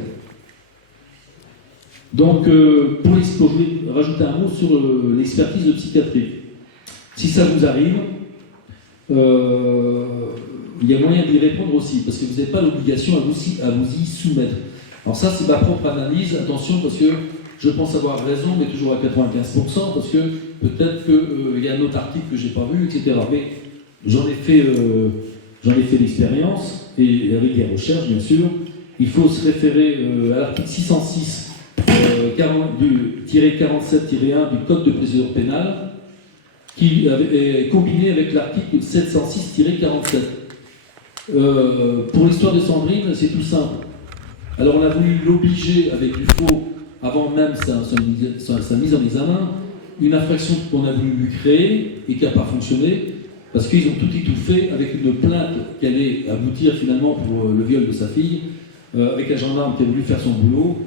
Donc, je voulais rajouter un mot sur l'expertise de psychiatrie. Si ça vous arrive, il y a moyen d'y répondre aussi, parce que vous n'avez pas l'obligation à vous y soumettre. Alors ça, c'est ma propre analyse. Attention, parce que je pense avoir raison, mais toujours à 95%, parce que peut-être qu'il y a un autre article que je n'ai pas vu, etc. Mais j'en ai fait l'expérience, et avec des recherches, bien sûr. Il faut se référer à l'article 606, 47-1 du Code de procédure pénale, qui est combiné avec l'article 706-47. Pour l'histoire de Sandrine, c'est tout simple. Alors on a voulu l'obliger avec du faux, avant même sa mise en examen, une infraction qu'on a voulu lui créer et qui n'a pas fonctionné, parce qu'ils ont tout étouffé avec une plainte qui allait aboutir finalement pour le viol de sa fille, avec un gendarme qui a voulu faire son boulot,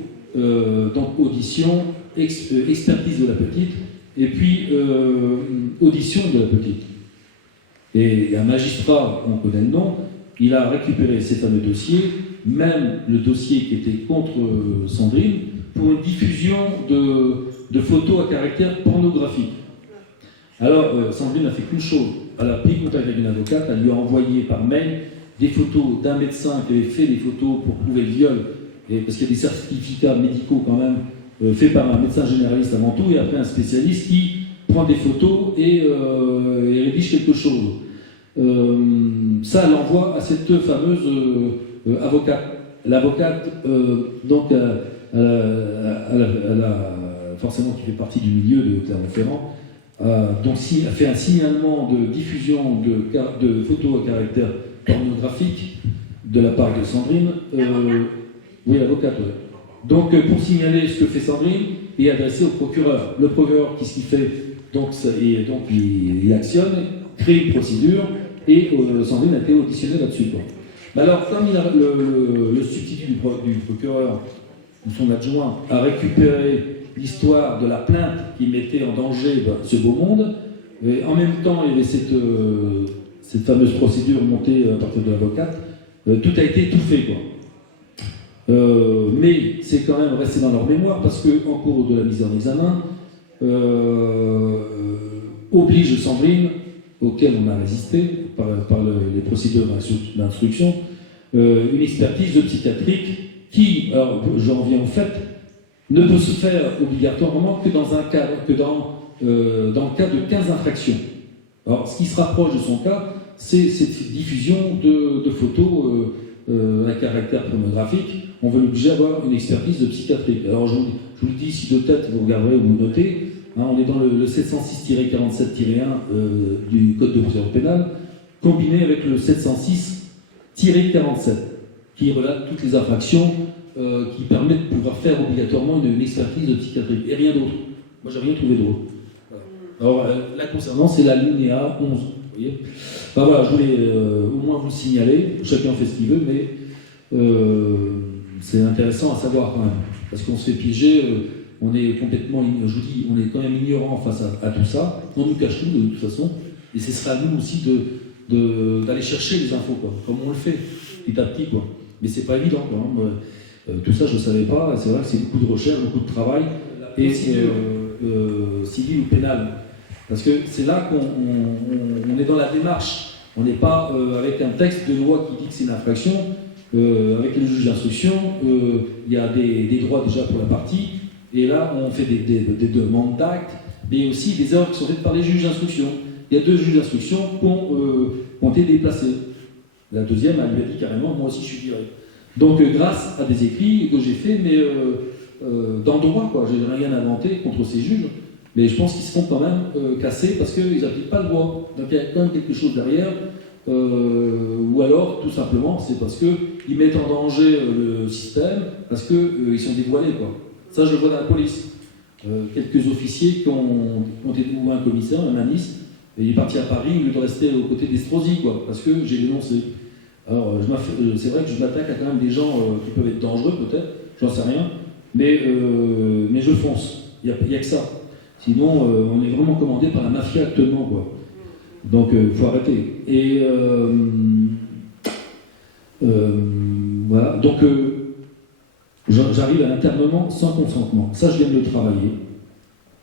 donc audition, expertise de la petite, et puis audition de la petite. Et un magistrat, on connaît le nom, il a récupéré ces fameux dossiers, même le dossier qui était contre Sandrine, pour une diffusion de photos à caractère pornographique. Alors, Sandrine a fait qu'une chose. Elle a pris contact avec une avocate, elle lui a envoyé par mail des photos d'un médecin qui avait fait des photos pour prouver le viol, parce qu'il y a des certificats médicaux quand même, faits par un médecin généraliste avant tout, et après un spécialiste qui prend des photos et rédige quelque chose. Ça, elle l'envoie à cette fameuse avocate. L'avocate, donc, elle a forcément qui fait partie du milieu de Clermont-Ferrand, donc si elle fait un signalement de diffusion de photos à caractère pornographique de la part de Sandrine. Oui, l'avocate, oui. Donc, pour signaler ce que fait Sandrine, il est adressé au procureur. Le procureur, qu'est-ce qu'il fait? Donc, il actionne, crée une procédure, et Sandrine a été auditionnée là-dessus. Mais alors, comme le substitut du procureur, ou son adjoint, a récupéré l'histoire de la plainte qui mettait en danger ce beau monde, et en même temps, il y avait cette fameuse procédure montée à partir de l'avocate, tout a été étouffé, quoi. Mais c'est quand même resté dans leur mémoire parce qu'en cours de la mise en examen, oblige Sandrine, auquel on a résisté par les procédures d'instruction, une expertise de psychiatrique qui, alors j'en viens au fait, ne peut se faire obligatoirement que dans le cas de 15 infractions. Alors ce qui se rapproche de son cas, c'est cette diffusion de photos à caractère pornographique. On veut l'obliger à avoir une expertise de psychiatrique. Alors je vous le dis, si de tête vous regarderez ou vous notez, on est dans le 706-47-1 du Code de procédure pénale, combiné avec le 706-47, qui relate toutes les infractions qui permettent de pouvoir faire obligatoirement une expertise de psychiatrique, et rien d'autre. Moi, j'ai rien trouvé d'autre. Alors, là concernant, c'est la linéa 11. Vous voyez, enfin, voilà, je voulais au moins vous le signaler. Chacun fait ce qu'il veut, mais c'est intéressant à savoir quand même. Parce qu'on se fait piéger, on est complètement, je vous dis, on est quand même ignorant face à tout ça. On nous cache tout de toute façon. Et ce sera à nous aussi d'aller chercher les infos, quoi, comme on le fait, petit à petit, quoi. Mais c'est pas évident, quoi, hein. Tout ça, je ne savais pas. C'est vrai que c'est beaucoup de recherche, beaucoup de travail, et civil ou pénal. Parce que c'est là qu'on est dans la démarche. On n'est pas avec un texte de loi qui dit que c'est une infraction. Avec le juge d'instruction, il y a des droits déjà pour la partie. Et là, on fait des demandes d'actes, mais aussi des erreurs qui sont faites par les juges d'instruction. Il y a 2 juges d'instruction qui ont été déplacés. La deuxième, elle lui a dit carrément, moi aussi je suis viré. Donc grâce à des écrits que j'ai faits, mais dans le droit, quoi. J'ai rien inventé contre ces juges, mais je pense qu'ils se font quand même casser parce qu'ils n'appliquent pas le droit. Donc il y a quand même quelque chose derrière, ou alors tout simplement c'est parce qu'ils mettent en danger le système, parce qu'ils sont dévoilés, quoi. Ça je le vois dans la police. Quelques officiers qui ont découvert un commissaire, un Nice, et il est parti à Paris au lieu de rester aux côtés d'Estrosi, quoi, parce que j'ai dénoncé. Alors, c'est vrai que je m'attaque à quand même des gens qui peuvent être dangereux, peut-être, j'en sais rien, mais je fonce. Il n'y a que ça. Sinon, on est vraiment commandé par la mafia actuellement, quoi. Donc, il faut arrêter. Et voilà. Donc, j'arrive à l'internement sans consentement. Ça, je viens de le travailler.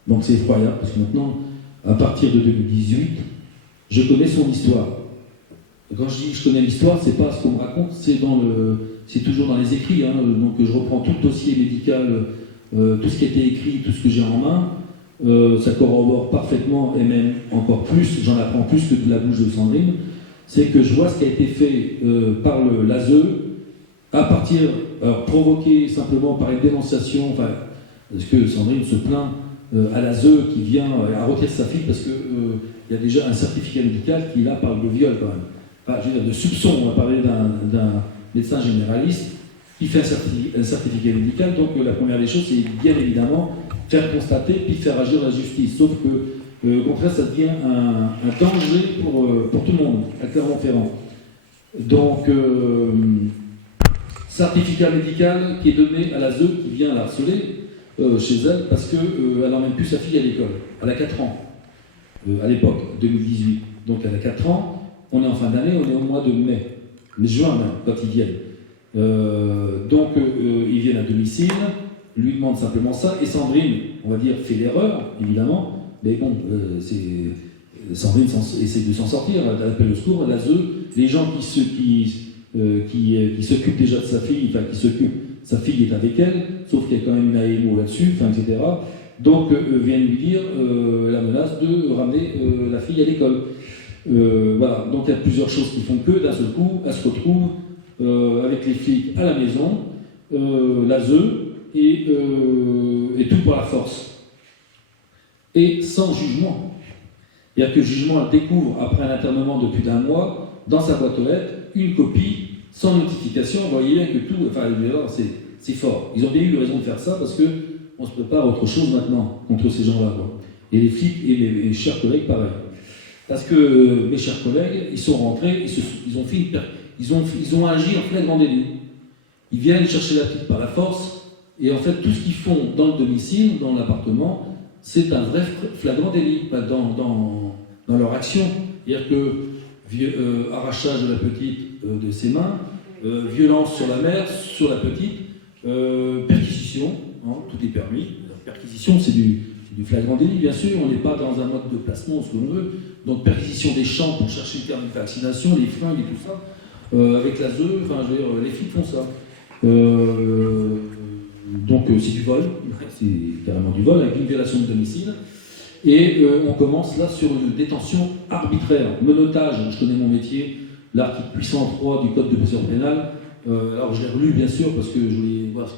Donc, c'est effroyable, parce que maintenant, à partir de 2018, je connais son histoire. Quand je dis je connais l'histoire, c'est pas ce qu'on me raconte, c'est toujours dans les écrits. Hein, donc je reprends tout le dossier médical tout ce qui a été écrit, tout ce que j'ai en main, ça corrobore parfaitement, et même encore plus, j'en apprends plus que de la bouche de Sandrine, c'est que je vois ce qui a été fait par l'ASE, à partir, alors provoqué simplement par une dénonciation, enfin, parce que Sandrine se plaint à l'ASE qui vient à retirer sa fille parce qu'il y a déjà un certificat médical qui là parle de viol quand même. Enfin, je veux dire, de soupçon, on va parler d'un médecin généraliste qui fait un certificat médical, donc la première des choses, c'est bien évidemment faire constater puis faire agir la justice. Sauf que, au contraire, ça devient un danger pour tout le monde, à Clermont-Ferrand. Donc, certificat médical qui est donné à l'ASE qui vient la harceler chez elle parce qu'elle n'emmène plus sa fille à l'école. Elle a 4 ans, à l'époque, 2018. Donc elle a 4 ans, on est en fin d'année, on est au mois de mai, juin même, quand ils viennent. Donc ils viennent à domicile, lui demandent simplement ça, et Sandrine, on va dire, fait l'erreur, évidemment, mais bon, Sandrine essaie de s'en sortir, elle appelle le secours, l'ASE, les gens qui s'occupe déjà de sa fille, enfin qui s'occupe, sa fille est avec elle, sauf qu'il y a quand même une AMO là-dessus, enfin, etc. Donc viennent lui dire la menace de ramener la fille à l'école. Voilà, donc il y a plusieurs choses qui font que d'un seul coup, elle se retrouve avec les flics à la maison, l'ASE, et tout par la force. Et sans jugement. C'est-à-dire que le jugement, elle découvre, après un internement de plus d'1 mois, dans sa boîte aux lettres, une copie sans notification. Vous voyez bien que tout, enfin, c'est fort. Ils ont bien eu raison de faire ça parce qu'on se prépare à autre chose maintenant contre ces gens-là. Et les flics et les chers collègues, pareil. Parce que mes chers collègues, ils sont rentrés, ils ont agi en flagrant délit. Ils viennent chercher la petite par la force, et en fait, tout ce qu'ils font dans le domicile, dans l'appartement, c'est un vrai flagrant délit dans leur action. C'est-à-dire que arrachage de la petite de ses mains, violence sur la mère, sur la petite, perquisition, hein, tout est permis. La perquisition, c'est du flagrant délit, bien sûr, on n'est pas dans un mode de placement, ce que l'on veut. Donc perquisition des champs pour chercher le permis de vaccination, les fringues et tout ça, avec l'ASE, enfin je veux dire, les flics font ça. Donc c'est du vol, c'est carrément du vol, avec une violation de domicile. Et on commence là sur une détention arbitraire, menottage, je connais mon métier, l'article 803 du Code de procédure pénale. Alors je l'ai relu bien sûr parce que je voulais voir ce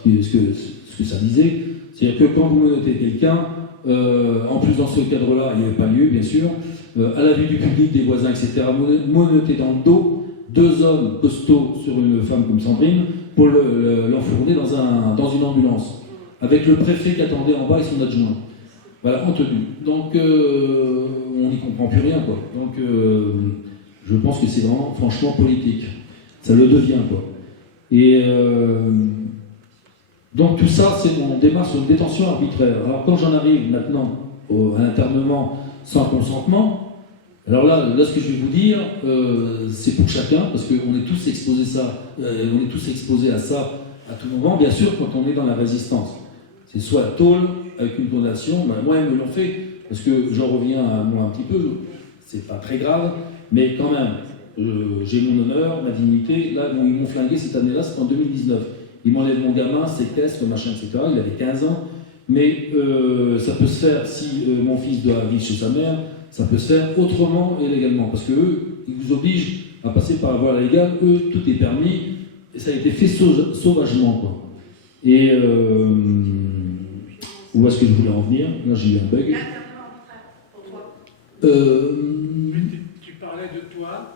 que ça disait. C'est-à-dire que quand vous menotez quelqu'un, en plus dans ce cadre-là, il n'y avait pas lieu bien sûr, à la vue du public, des voisins, etc., menotter dans le dos 2 hommes costauds sur une femme comme Sandrine pour l'enfourner dans une ambulance, avec le préfet qui attendait en bas et son adjoint. Voilà, en tenue. Donc, on n'y comprend plus rien, quoi. Donc, je pense que c'est vraiment, franchement, politique. Ça le devient, quoi. Et donc, tout ça, on démarre sur une détention arbitraire. Alors, quand j'en arrive maintenant à l'internement sans consentement, alors là, ce que je vais vous dire, c'est pour chacun, parce qu'on est tous exposés à ça à tout moment, bien sûr, quand on est dans la résistance. C'est soit la tôle, avec une condamnation, moi, ils me l'ont fait, parce que j'en reviens à moi un petit peu, c'est pas très grave, mais quand même, j'ai mon honneur, ma dignité. Là, ils m'ont flingué cette année-là, c'était en 2019. Ils m'enlèvent mon gamin, séquestre, machin, etc. Il avait 15 ans, mais ça peut se faire si mon fils doit vivre chez sa mère, ça peut se faire autrement et légalement, parce qu'eux, ils vous obligent à passer par la voie légale, eux, tout est permis, et ça a été fait sauvagement, quoi. Et où est-ce que je voulais en venir? Là, j'ai eu un bug. Pour toi. Tu parlais de toi.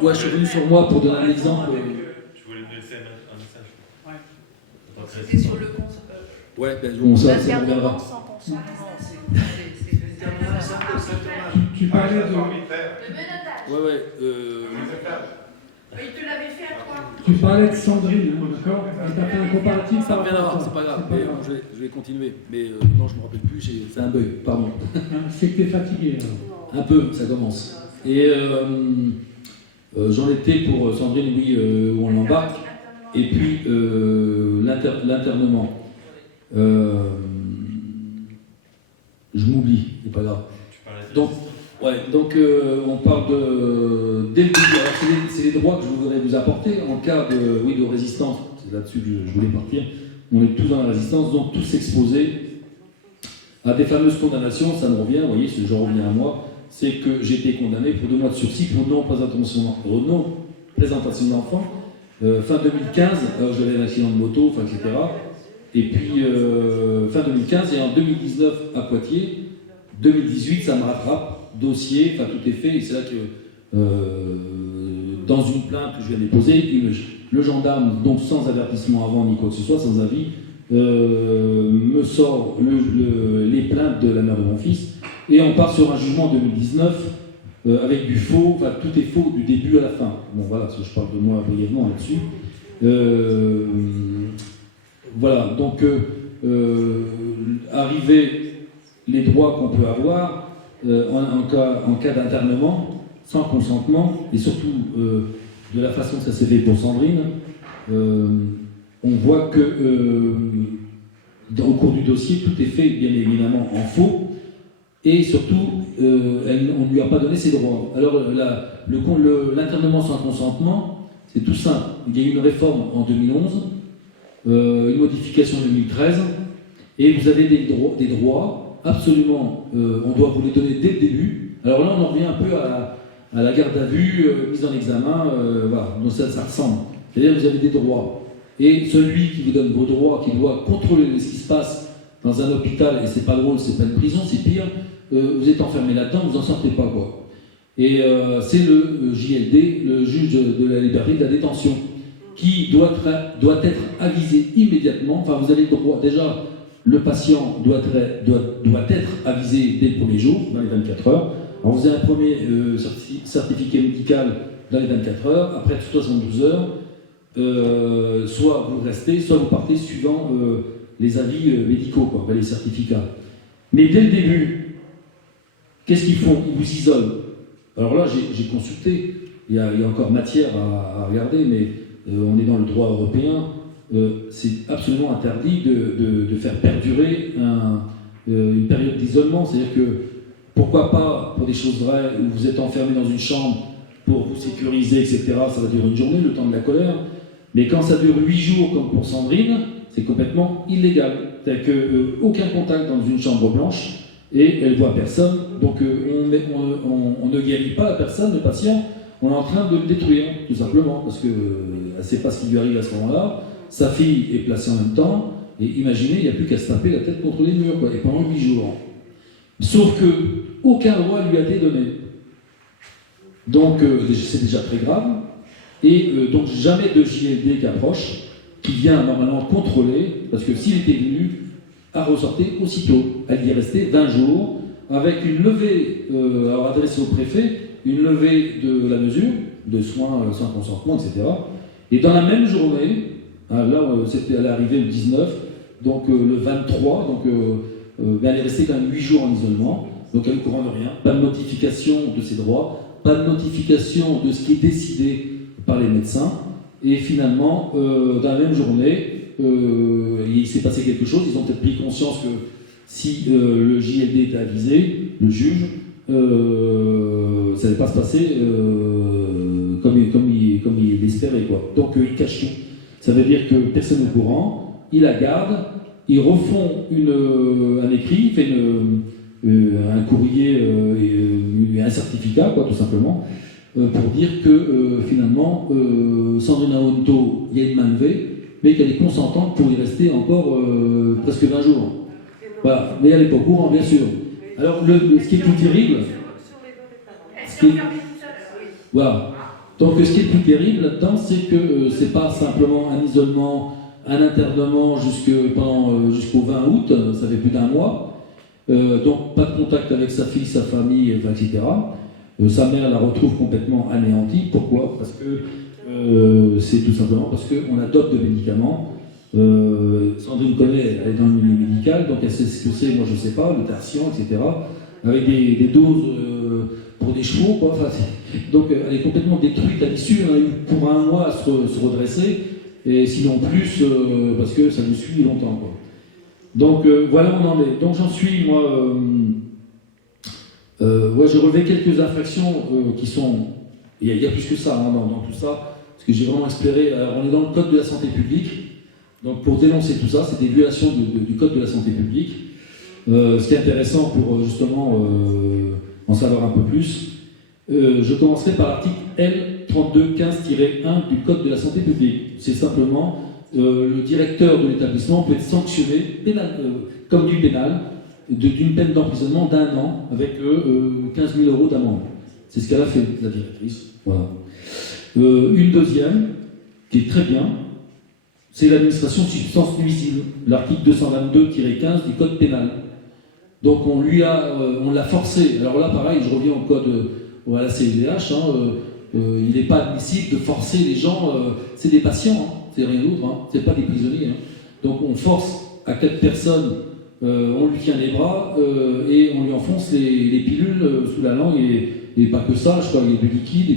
Ouais, je suis venu sur moi pour donner un exemple. Je voulais me laisser un message. Ouais. C'était sur le compte. Ouais, ben bon, ça reviendra. Sans consentement. Tu parlais de. Le menottage. Ouais. Il te l'avait fait à toi. Tu parlais de Sandrine, hein, d'accord? Tu as fait un comparatif. Ça reviendra, c'est pas grave. Mais, je vais continuer. Mais non, je me rappelle plus, c'est un bug, pardon. C'est que tu es fatigué. Alors. Un peu, ça commence. Et j'en étais pour Sandrine, oui, où on l'embarque. Et puis l'internement. Je m'oublie, c'est pas grave. Donc on parle dès le début. Alors c'est les droits que je voudrais vous apporter en cas de résistance. C'est là-dessus que je voulais partir. on est tous dans la résistance, donc tous exposés à des fameuses condamnations. Ça me revient, vous voyez, je reviens à moi, c'est que j'ai été condamné pour 2 mois de sursis pour non-présentation d'enfant. Fin 2015, j'avais un accident de moto, enfin, etc. Et puis, fin 2015, et en 2019 à Poitiers, 2018, ça me rattrape, dossier, enfin tout est fait, et c'est là que, dans une plainte que je viens de déposer, le gendarme, donc sans avertissement avant ni quoi que ce soit, sans avis, me sort les plaintes de la mère de mon fils, et on part sur un jugement en 2019, avec du faux, enfin tout est faux du début à la fin. Bon voilà, je parle de moi brièvement là-dessus. Voilà, donc arriver les droits qu'on peut avoir en cas d'internement, sans consentement, et surtout de la façon que ça s'est fait pour Sandrine, on voit que au cours du dossier, tout est fait bien évidemment en faux, et surtout, on ne lui a pas donné ses droits. Alors l'internement sans consentement, c'est tout simple. Il y a eu une réforme en 2011, une modification en 2013, et vous avez des droits, absolument, on doit vous les donner dès le début. Alors là, on en revient un peu à la garde à vue, mise en examen, voilà, donc ça ressemble. C'est-à-dire que vous avez des droits, et celui qui vous donne vos droits, qui doit contrôler ce qui se passe dans un hôpital, et c'est pas drôle, c'est pas une prison, c'est pire, vous êtes enfermé là-dedans, vous n'en sortez pas, quoi. Et c'est le JLD, le juge de la liberté de la détention, qui doit être avisé immédiatement. Enfin, vous avez le droit, déjà, le patient doit être avisé dès le premier jour, dans les 24 heures. Alors, vous avez un premier certificat médical dans les 24 heures, après 72 heures, soit vous restez, soit vous partez suivant les avis médicaux, quoi, les certificats. Mais dès le début, qu'est-ce qu'ils font? Ils vous isolent. Alors là, j'ai consulté, il y a encore matière à regarder, mais on est dans le droit européen, c'est absolument interdit de faire perdurer une période d'isolement. C'est-à-dire que, pourquoi pas, pour des choses vraies, où vous êtes enfermé dans une chambre pour vous sécuriser, etc., ça va durer une journée, le temps de la colère, mais quand ça dure 8 jours, comme pour Sandrine, c'est complètement illégal. C'est-à-dire qu'aucun contact dans une chambre blanche, et elle ne voit personne, donc on ne guérit pas la personne, le patient, on est en train de le détruire, tout simplement, parce qu'elle ne sait pas ce qui lui arrive à ce moment-là, sa fille est placée en même temps, et imaginez, il n'y a plus qu'à se taper la tête contre les murs, quoi, et pendant 8 jours. Sauf que aucun droit lui a été donné. Donc c'est déjà très grave, et donc jamais de JLD qui approche, qui vient normalement contrôler, parce que s'il était venu, à ressortir aussitôt. Elle y est restée 20 jours, avec une levée, alors adressée au préfet, une levée de la mesure, de soins sans consentement, etc. Et dans la même journée, hein, là, elle est arrivée le 19, donc le 23, donc elle est restée quand même 8 jours en isolement, donc elle ne courant de rien, pas de notification de ses droits, pas de notification de ce qui est décidé par les médecins, et finalement, dans la même journée, il s'est passé quelque chose, ils ont peut-être pris conscience que si le JLD était avisé, le juge, ça n'allait pas se passer comme il l'espérait, quoi. Donc il cache tout. Ça veut dire que personne n'est au courant, il la garde, ils refont un écrit, fait un courrier, un certificat, quoi, tout simplement, pour dire que finalement, Sandrine Aonto, il y a une main levée, mais qu'elle est consentante pour y rester encore presque 20 jours. Voilà, mais elle n'est pas au courant, bien sûr. Alors, ce qui est plus terrible... Voilà. Donc, ce qui est plus terrible là-dedans, c'est que c'est pas simplement un isolement, un internement jusqu'au 20 août, ça fait plus d'1 mois. Donc, pas de contact avec sa fille, sa famille, etc. Sa mère la retrouve complètement anéantie. Pourquoi? Parce que c'est tout simplement parce qu'on adopte de médicaments. Sandrine connaît, elle est dans le milieu médical, donc elle sait ce que c'est, moi je ne sais pas, le tertian, etc. Avec des doses pour des chevaux, quoi. Enfin, donc elle est complètement détruite à l'issue. On a eu pour 1 mois à se redresser, et sinon plus, parce que ça nous suit longtemps, quoi. Donc voilà où on en est. Donc j'en suis, moi, j'ai relevé quelques infractions qui sont... Il y a plus que ça, hein, dans tout ça, parce que j'ai vraiment espéré... Alors, on est dans le code de la santé publique, Donc pour dénoncer tout ça, c'est des violations du Code de la santé publique. Ce qui est intéressant pour justement en savoir un peu plus, je commencerai par l'article L3215-1 du Code de la santé publique. C'est simplement le directeur de l'établissement peut être sanctionné comme du pénal d'une peine d'emprisonnement d'1 an avec 15 000 € d'amende. C'est ce qu'elle a fait, la directrice. Voilà. Une deuxième, qui est très bien, c'est l'administration de substances nuisibles, l'article 222-15 du Code pénal. Donc on l'a forcé. Alors là, pareil, je reviens au code à la CEDH. Il n'est pas admissible de forcer les gens. C'est des patients, hein, c'est rien d'autre. Hein, c'est pas des prisonniers. Hein. Donc on force à 4 personnes, on lui tient les bras et on lui enfonce les pilules sous la langue et pas que ça. Je crois qu'il y a du liquide et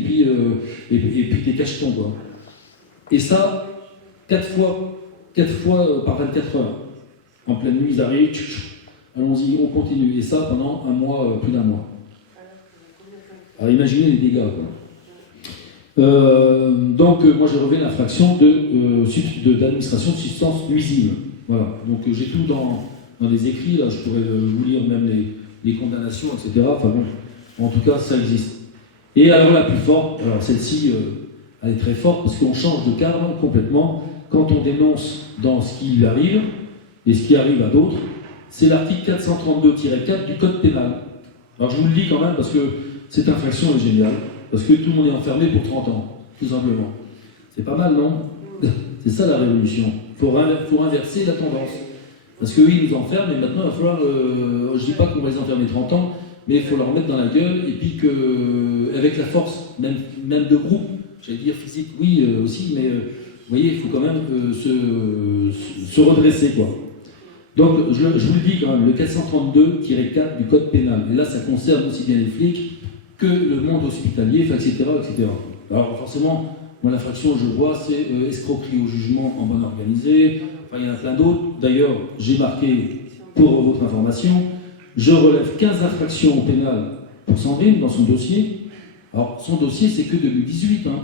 puis des cachetons, quoi. Et ça, 4 fois par 24 heures. En pleine nuit, ils arrivent. Allons-y, on continue. Et ça pendant un mois, plus d'1 mois. Alors imaginez les dégâts, quoi. Donc moi j'ai relevé l'infraction d'administration de substances nuisibles. Voilà. Donc j'ai tout dans les écrits, là je pourrais vous lire même les condamnations, etc. Enfin bon, en tout cas ça existe. Et alors la plus forte, alors celle-ci elle est très forte parce qu'on change de cadre complètement quand on dénonce dans ce qui lui arrive et ce qui arrive à d'autres. C'est l'article 432-4 du Code pénal. Alors je vous le dis quand même parce que cette infraction est géniale, parce que tout le monde est enfermé pour 30 ans, tout simplement. C'est pas mal, non? C'est ça la révolution. Il faut inverser la tendance. Parce qu'eux, ils nous enferment, et maintenant il va falloir... je dis pas qu'on va les enfermer 30 ans, mais il faut leur mettre dans la gueule, et puis avec la force, même de groupe, j'allais dire physique, oui aussi, mais vous voyez, il faut quand même se redresser, quoi. Donc, je vous le dis quand même, le 432-4 du Code pénal, et là ça concerne aussi bien les flics que le monde hospitalier, etc., etc. Alors forcément, moi l'infraction je vois, c'est escroquerie au jugement en bonne organisée, enfin il y en a plein d'autres. D'ailleurs, j'ai marqué, pour votre information, je relève 15 infractions au pénal pour Sandrine dans son dossier. Alors son dossier c'est que 2018, hein,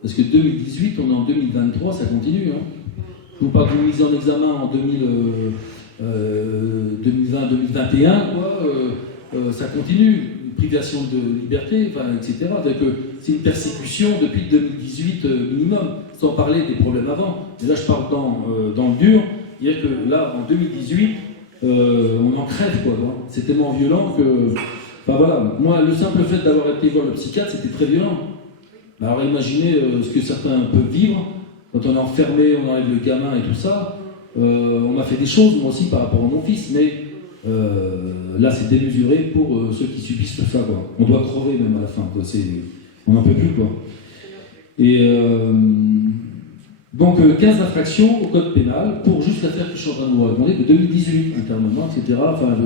parce que 2018, on est en 2023, ça continue. Hein. Je ne veux pas que vous mise en examen en 2020-2021, ça continue, une privation de liberté, enfin, etc. Donc, c'est une persécution depuis 2018 minimum, sans parler des problèmes avant. Et là, je parle dans le dur, c'est-à-dire que là, en 2018, on en crève, quoi. Hein. C'est tellement violent que... Enfin voilà, moi, le simple fait d'avoir été voir le psychiatre, c'était très violent. Alors imaginez ce que certains peuvent vivre. Quand on est enfermé, on enlève le gamin et tout ça, on a fait des choses, moi aussi, par rapport à mon fils, mais là, c'est démesuré pour ceux qui subissent tout ça, quoi. On doit crever même à la fin, quoi. On n'en peut plus, quoi. Et donc, 15 infractions au code pénal pour juste l'affaire que je suis en train de vous raconter de 2018, internement, etc., enfin,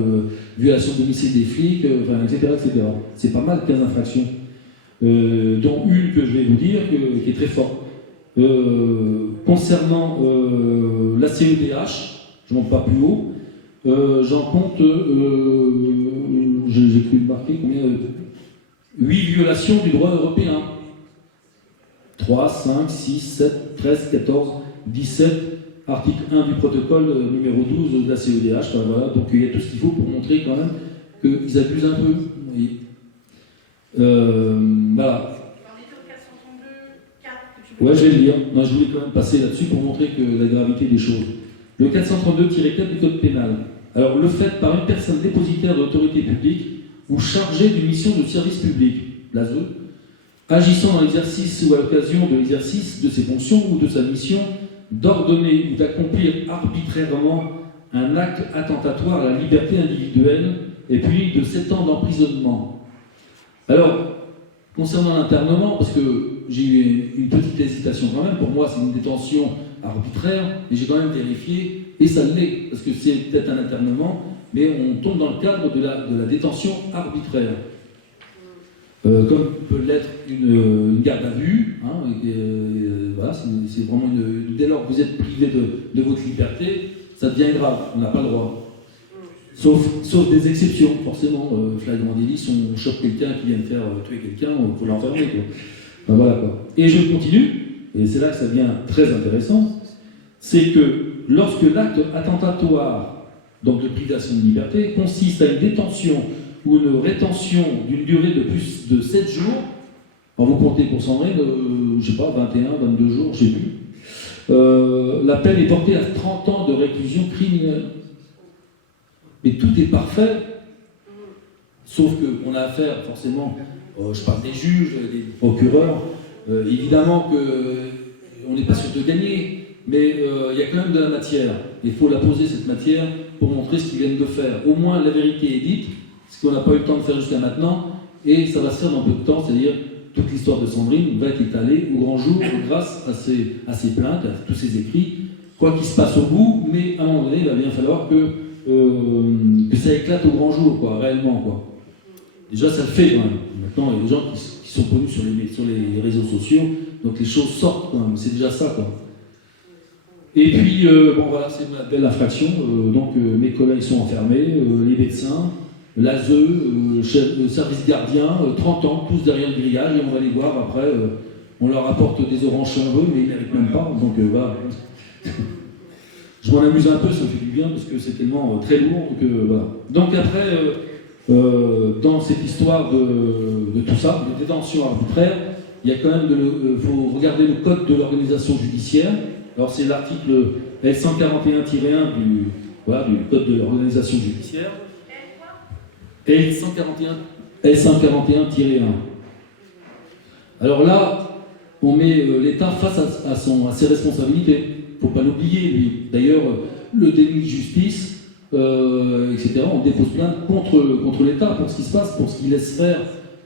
violation de domicile des flics, enfin, etc., etc. C'est pas mal, 15 infractions, dont une que je vais vous dire, qui est très forte. Concernant la CEDH, je ne monte pas plus haut, j'en compte, j'ai cru marquer combien 8 violations du droit européen. 3, 5, 6, 7, 13, 14, 17, article 1 du protocole numéro 12 de la CEDH. Enfin, voilà, donc il y a tout ce qu'il faut pour montrer quand même qu'ils abusent un peu. Oui. Voilà. Ouais, je vais le lire. Non, je voulais quand même passer là-dessus pour montrer que la gravité des choses. Le 432-4 du Code pénal. Alors, le fait par une personne dépositaire de l'autorité publique ou chargée d'une mission de service public, l'ASE, agissant dans l'exercice ou à l'occasion de l'exercice de ses fonctions ou de sa mission, d'ordonner ou d'accomplir arbitrairement un acte attentatoire à la liberté individuelle et puis de 7 ans d'emprisonnement. Alors, concernant l'internement, parce que j'ai eu une petite hésitation quand même, pour moi c'est une détention arbitraire, mais j'ai quand même vérifié, et ça l'est, parce que c'est peut-être un internement, mais on tombe dans le cadre de la détention arbitraire. Comme peut l'être une garde à vue, hein, voilà, c'est vraiment dès lors que vous êtes privé de votre liberté, ça devient grave, on n'a pas le droit. Sauf des exceptions, forcément. Flagrant délit, si on chope quelqu'un qui vient de faire tuer quelqu'un, il faut l'enfermer, quoi. Enfin, voilà, quoi. Et je continue, et c'est là que ça devient très intéressant. c'est que lorsque l'acte attentatoire, donc de privation de liberté, consiste à une détention ou une rétention d'une durée de plus de 7 jours, alors vous comptez pour Sandrine, je ne sais pas, 21, 22 jours, je ne sais plus, la peine est portée à 30 ans de réclusion criminelle. Mais tout est parfait, sauf qu'on a affaire forcément, je parle des juges, des procureurs, évidemment qu'on n'est pas sûr de gagner, mais il y a quand même de la matière. Il faut la poser, cette matière, pour montrer ce qu'ils viennent de faire. Au moins, la vérité est dite, ce qu'on n'a pas eu le temps de faire jusqu'à maintenant, et ça va se faire dans peu de temps, c'est-à-dire toute l'histoire de Sandrine va être étalée au grand jour grâce à ses plaintes, à tous ses écrits, quoi qu'il se passe au bout, mais à un moment donné, il va bien falloir que ça éclate au grand jour, quoi, réellement, quoi. Déjà, ça le fait quand même. Maintenant, il y a des gens qui sont connus sur les réseaux sociaux, donc les choses sortent quand même, c'est déjà ça, quoi. Et puis, bon voilà, c'est une belle infraction, donc mes collègues sont enfermés, les médecins, l'ASE, le service gardien, 30 ans, tous derrière le grillage, et on va les voir après, on leur apporte des oranges si on veut, mais ils n'arrivent même pas, donc voilà. Je m'en amuse un peu, ça me fait du bien, parce que c'est tellement très lourd que voilà. Donc après, dans cette histoire de tout ça, de détention arbitraire, il y a quand même, faut regarder le code de l'organisation judiciaire. Alors c'est l'article L141-1 du code de l'organisation judiciaire. L141-1. Alors là, on met l'État face à ses responsabilités. Il ne faut pas l'oublier, lui. D'ailleurs, le déni de justice, etc., on dépose plainte contre l'État pour ce qui se passe, pour ce qu'il laisse faire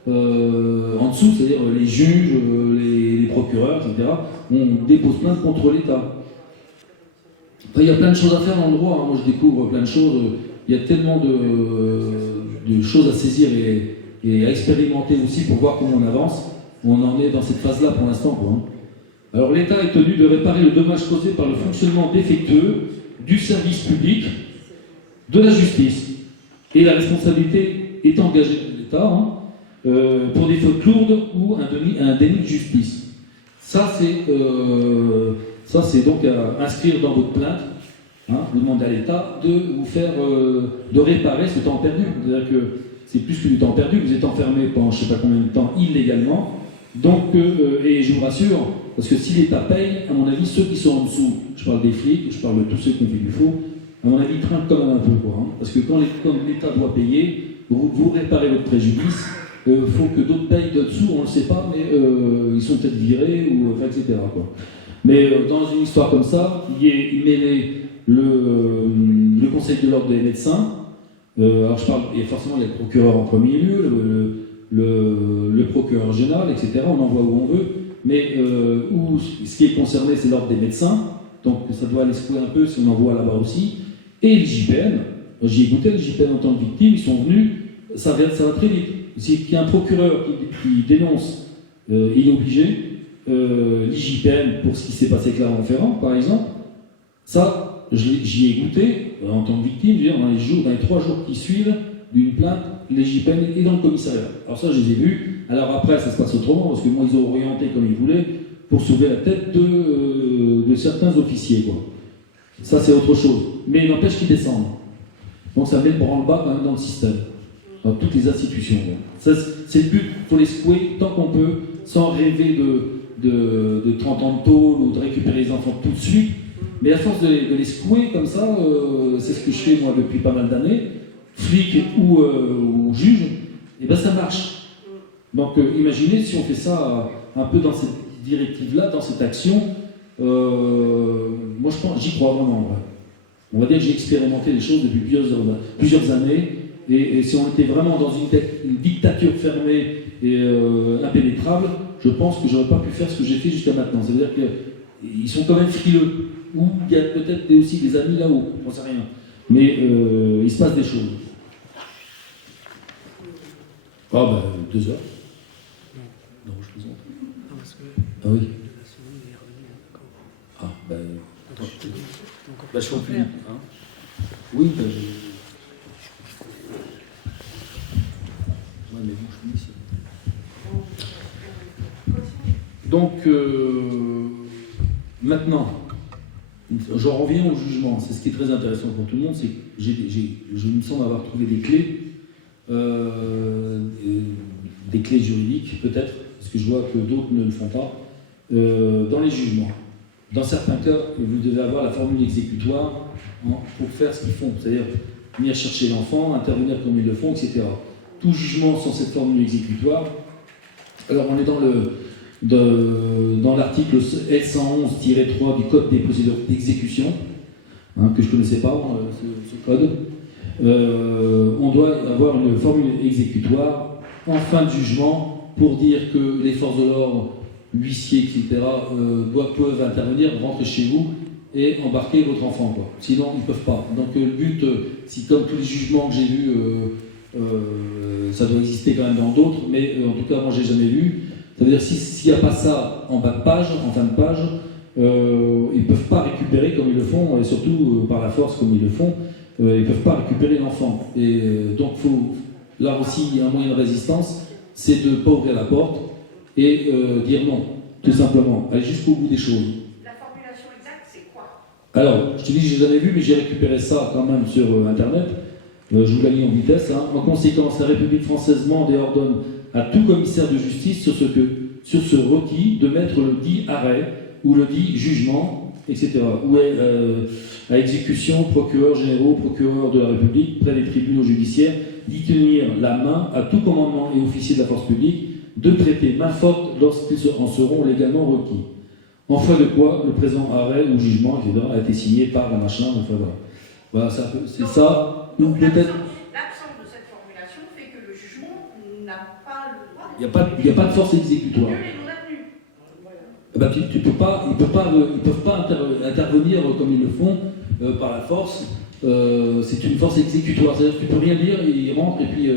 en dessous, c'est-à-dire les juges, les procureurs, etc. On dépose plainte contre l'État. Après, il y a plein de choses à faire dans le droit. Moi, je découvre plein de choses. Il y a tellement de choses à saisir et à expérimenter aussi pour voir comment on avance. On en est dans cette phase-là pour l'instant, quoi. Alors, l'État est tenu de réparer le dommage causé par le fonctionnement défectueux du service public, de la justice. Et la responsabilité est engagée de l'État pour des fautes lourdes ou un déni de justice. Ça, c'est donc à inscrire dans votre plainte. Vous demandez à l'État de vous faire, de réparer ce temps perdu. C'est-à-dire que c'est plus que du temps perdu. Vous êtes enfermé pendant je ne sais pas combien de temps illégalement. Donc, et je vous rassure, parce que si l'État paye, à mon avis, ceux qui sont en dessous, je parle des flics, je parle de tous ceux qui ont fait du faux, à mon avis, ils trinquent quand même un peu, quoi. Parce que quand l'État doit payer, vous réparez votre préjudice, il faut que d'autres payent de dessous, on ne le sait pas, mais ils sont peut-être virés, etc., quoi. Mais dans une histoire comme ça, il est mêlé le Conseil de l'ordre des médecins, alors je parle, et forcément il y a le procureur en premier lieu, le procureur général, etc., on envoie où on veut, mais ce qui est concerné, c'est l'ordre des médecins, donc ça doit aller secouer un peu si on envoie là-bas aussi, et l'IJPN. J'y ai goûté, l'IJPN en tant que victime, ils sont venus, ça va très vite. S'il y a un procureur qui dénonce, il est obligé, l'IJPN pour ce qui s'est passé à Clermont-Ferrand, par exemple, ça, j'y ai goûté en tant que victime, je veux dire, dans les 3 jours qui suivent d'une plainte, l'IJPN est dans le commissariat. Alors ça, je les ai vus. Alors après, ça se passe autrement, parce que moi, ils ont orienté comme ils voulaient pour sauver la tête de certains officiers, quoi. Ça, c'est autre chose. Mais il n'empêche qu'ils descendent. Donc ça met le branle-bas quand même dans le système, dans toutes les institutions. Ça, c'est le but, il faut les secouer tant qu'on peut, sans rêver de 30 ans de tôle ou de récupérer les enfants tout de suite. Mais à force de les secouer comme ça, c'est ce que je fais moi depuis pas mal d'années, flic ou juge, et ben ça marche. Donc imaginez si on fait ça un peu dans cette directive-là, dans cette action, moi je pense, j'y crois vraiment. Ouais. On va dire que j'ai expérimenté les choses depuis plusieurs années, et si on était vraiment dans une dictature fermée et impénétrable, je pense que j'aurais pas pu faire ce que j'ai fait jusqu'à maintenant. C'est-à-dire qu'ils sont quand même frileux, ou il y a peut-être aussi des amis là-haut, j'en sais rien. Mais il se passe des choses. Ah ben, 2 heures. Non, je plaisante. Ah oui. Ah ben... je suis plus vite. Hein. Oui, ben... Ouais, mais bon, je finis ici. Donc, maintenant, j'en reviens au jugement. C'est ce qui est très intéressant pour tout le monde, c'est que je me semble avoir trouvé des clés juridiques peut-être, parce que je vois que d'autres ne le font pas, dans les jugements. Dans certains cas, vous devez avoir la formule exécutoire pour faire ce qu'ils font, c'est-à-dire venir chercher l'enfant, intervenir comme ils le font, etc. Tout jugement sans cette formule exécutoire. Alors on est dans l'article L111-3 du Code des procédures d'exécution, que je ne connaissais pas, ce code. On doit avoir une formule exécutoire en fin de jugement pour dire que les forces de l'ordre, huissiers, etc., peuvent intervenir, rentrer chez vous et embarquer votre enfant, quoi. Sinon, ils ne peuvent pas. Donc le but, si comme tous les jugements que j'ai vus, ça doit exister quand même dans d'autres, mais en tout cas, moi, j'ai jamais vu. Ça veut dire s'il n'y a pas ça en bas de page, en fin de page, ils ne peuvent pas récupérer comme ils le font, et surtout par la force comme ils le font, ils ne peuvent pas récupérer l'enfant. Et donc, là aussi, un moyen de résistance, c'est de ne pas ouvrir la porte et dire non, tout simplement, aller jusqu'au bout des choses. La formulation exacte, c'est quoi? Alors, je te dis, je n'ai jamais vu, mais j'ai récupéré ça quand même sur Internet. Je vous l'ai mis en vitesse. En conséquence, la République française demande et ordonne à tout commissaire de justice sur ce requis de mettre le dit arrêt ou le dit jugement, etc. Ou à exécution, procureurs généraux, procureurs de la République, près des tribunaux judiciaires, d'y tenir la main à tout commandement et officier de la force publique, de prêter main forte lorsqu'ils en seront légalement requis. En foi de quoi, le présent arrêt ou jugement, etc., a été signé par la machin, enfin voilà. Voilà, c'est ça. Ou peut-être. L'absence de cette formulation fait que le jugement n'a pas le droit. Il n'y a pas de force exécutoire. Nul et non avenu. Eh ben, ils ne peuvent pas intervenir comme ils le font par la force. C'est une force exécutoire. C'est-à-dire que tu ne peux rien dire, ils rentrent et puis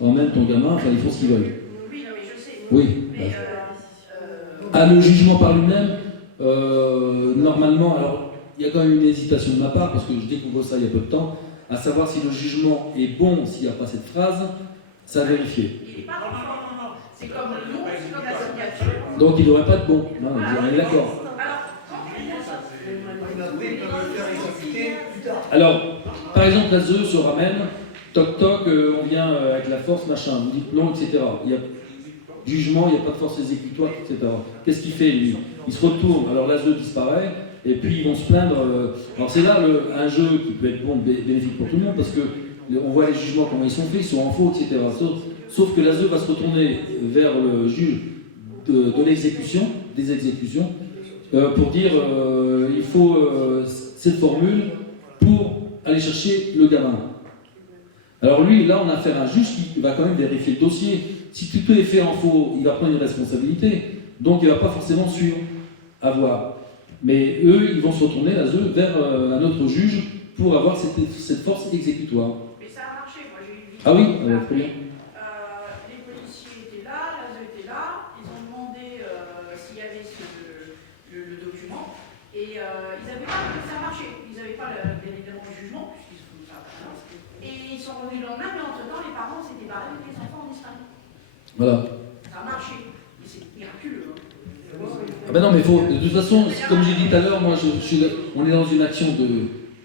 emmènent ton gamin, enfin ils font ce qu'ils veulent. Oui, non, mais je sais. Oui. Mais Le jugement par lui-même, normalement, alors il y a quand même une hésitation de ma part, parce que je découvre ça il y a peu de temps, à savoir si le jugement est bon s'il n'y a pas cette phrase, ça a vérifié. il n'est pas conforme. C'est comme le nom, c'est comme la signature. Donc il ne devrait pas être bon. Non, on est d'accord. Alors, quand on dit ça, Alors, par exemple, la ZEU se ramène, toc toc, on vient avec la force, machin, on dit non, etc. Il y a jugement, il n'y a pas de force exécutoire, etc. Qu'est-ce qu'il fait, lui? Il se retourne, alors la ZEU disparaît, et puis ils vont se plaindre. Alors c'est là un jeu qui peut être bon, bénéfique pour tout le monde, parce que on voit les jugements, comment ils sont faits, ils sont en faux, etc. Sauf que la ZEU va se retourner vers le juge de l'exécution, des exécutions, pour dire il faut cette formule pour aller chercher le gamin. Alors lui, là, on a affaire à un juge qui va quand même vérifier le dossier. Si tout est fait en faux, il va prendre une responsabilité, donc il ne va pas forcément suivre, avoir. Mais eux, ils vont se retourner, la ZEU, vers un autre juge pour avoir cette force exécutoire. mais ça a marché. Moi, j'ai eu une Ah oui, vidéo. très bien. Les policiers étaient là, la ZEU était là, ils ont demandé s'il y avait le document, et ils n'avaient pas que ça marchait. Ils n'avaient pas bien évidemment le jugement, puisqu'ils ne font pas la et ils sont revenus le lendemain, mais entre-temps, les parents s'étaient barrés avec les enfants en disparu. Voilà. Ça a marché, mais c'est miraculeux. Hein. Ah ben non, mais faut, de toute façon, comme j'ai dit tout à l'heure, moi, on est dans une action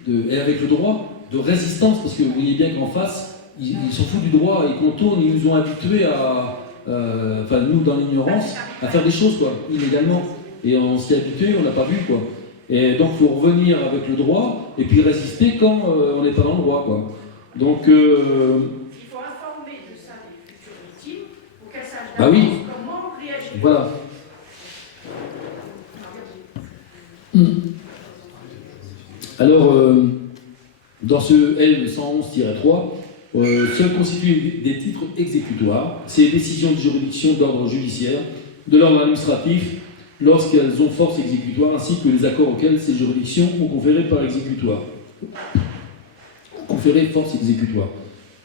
et avec le droit, de résistance, parce que vous voyez bien qu'en face, ils s'en foutent du droit, ils contournent, ils nous ont habitués à, enfin nous dans l'ignorance, à faire des choses, quoi, illégalement. Et on s'y est habitué, on n'a pas vu, quoi. Et donc, il faut revenir avec le droit, et puis résister quand on n'est pas dans le droit, quoi. Donc, Il faut informer de ça les futures victimes pour qu'elles sachent bah oui. comment réagir. Voilà. Alors, dans ce L111-3, seuls constituent des titres exécutoires, ces décisions de juridiction d'ordre judiciaire, de l'ordre administratif, lorsqu'elles ont force exécutoire, ainsi que les accords auxquels ces juridictions ont conféré par exécutoire. Conféré force exécutoire.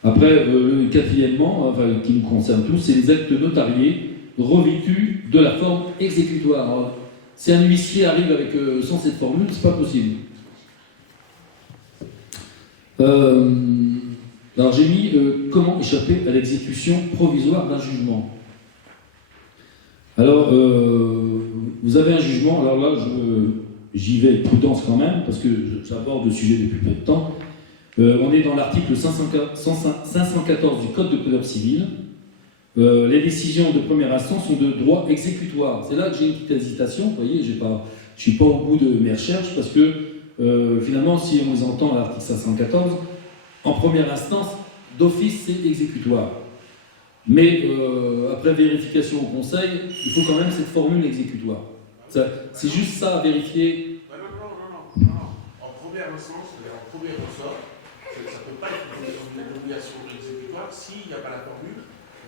Après, quatrièmement, enfin, qui nous concerne tous, c'est les actes notariés revêtus de la forme exécutoire. Alors, si un huissier arrive avec, sans cette formule, c'est pas possible. Alors j'ai mis comment échapper à l'exécution provisoire d'un jugement. Alors vous avez un jugement, alors là j'y vais prudence quand même, parce que j'aborde le sujet depuis peu de temps. On est dans l'article 514 du Code de procédure civile. Les décisions de première instance sont de droit exécutoire. C'est là que j'ai une petite hésitation, vous voyez, je ne suis pas au bout de mes recherches, parce que finalement, si on les entend à l'article 514, en première instance, d'office, c'est exécutoire. Mais après vérification au Conseil, il faut quand même cette formule exécutoire. C'est juste ça à vérifier. Non. En première instance, en premier ressort, ça ne peut pas être une obligation exécutoire s'il n'y a pas la formule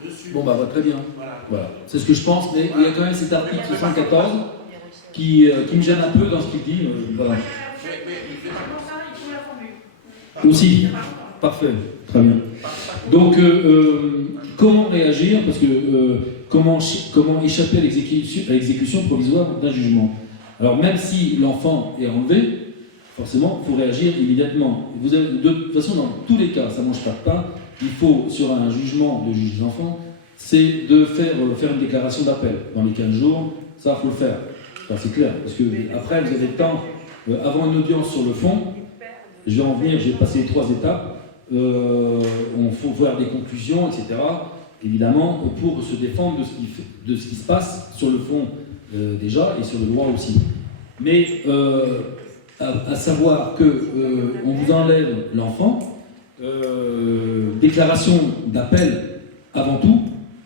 dessus. Bon, bah très bien. Voilà. C'est ce que je pense, mais il y a quand même cet article 114 qui me gêne un peu dans ce qu'il dit. Voilà. Aussi. Parfait. Très bien. Donc, comment réagir? Parce que comment échapper à l'exécution provisoire d'un jugement? Alors, même si l'enfant est enlevé, forcément, il faut réagir immédiatement. Vous avez, de toute façon, dans tous les cas, ça ne mange pas de pain. Il faut, sur un jugement de juge d'enfant, c'est de faire une déclaration d'appel. Dans les 15 jours, ça, il faut le faire. Enfin, c'est clair. Parce que après, vous avez le temps, avant une audience sur le fond, je vais en venir, je vais passer les 3 étapes. On faut voir des conclusions, etc. Évidemment, pour se défendre de ce qui se passe sur le fond déjà et sur le droit aussi. Mais à savoir que on vous enlève l'enfant, déclaration d'appel avant tout,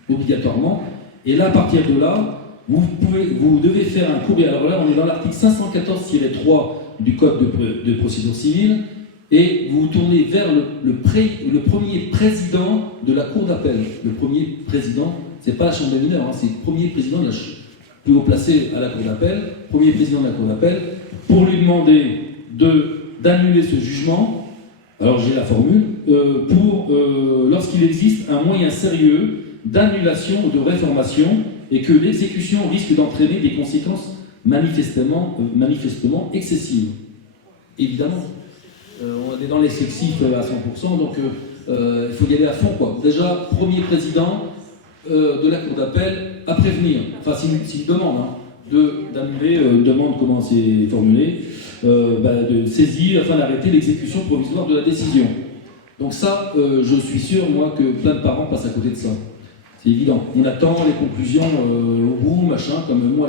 obligatoirement. Et là, à partir de là, vous devez faire un courrier. Alors là, on est dans l'article 514-3 du Code de procédure civile. Et vous vous tournez vers le premier président de la cour d'appel. Le premier président, c'est pas la chambre des mineurs, c'est le premier président de la plus haut placé à la cour d'appel, premier président de la cour d'appel, pour lui demander d'annuler ce jugement. Alors j'ai la formule, lorsqu'il existe un moyen sérieux d'annulation ou de réformation et que l'exécution risque d'entraîner des conséquences manifestement excessives. Évidemment. On est dans l'excessif à 100%, donc il faut y aller à fond, quoi. Déjà, premier président de la cour d'appel à prévenir, enfin s'il demande d'annuler, demande comment c'est formulé, de saisir afin d'arrêter l'exécution provisoire de la décision. Donc ça, je suis sûr, moi, que plein de parents passent à côté de ça. C'est évident. On attend les conclusions au bout, machin, comme moi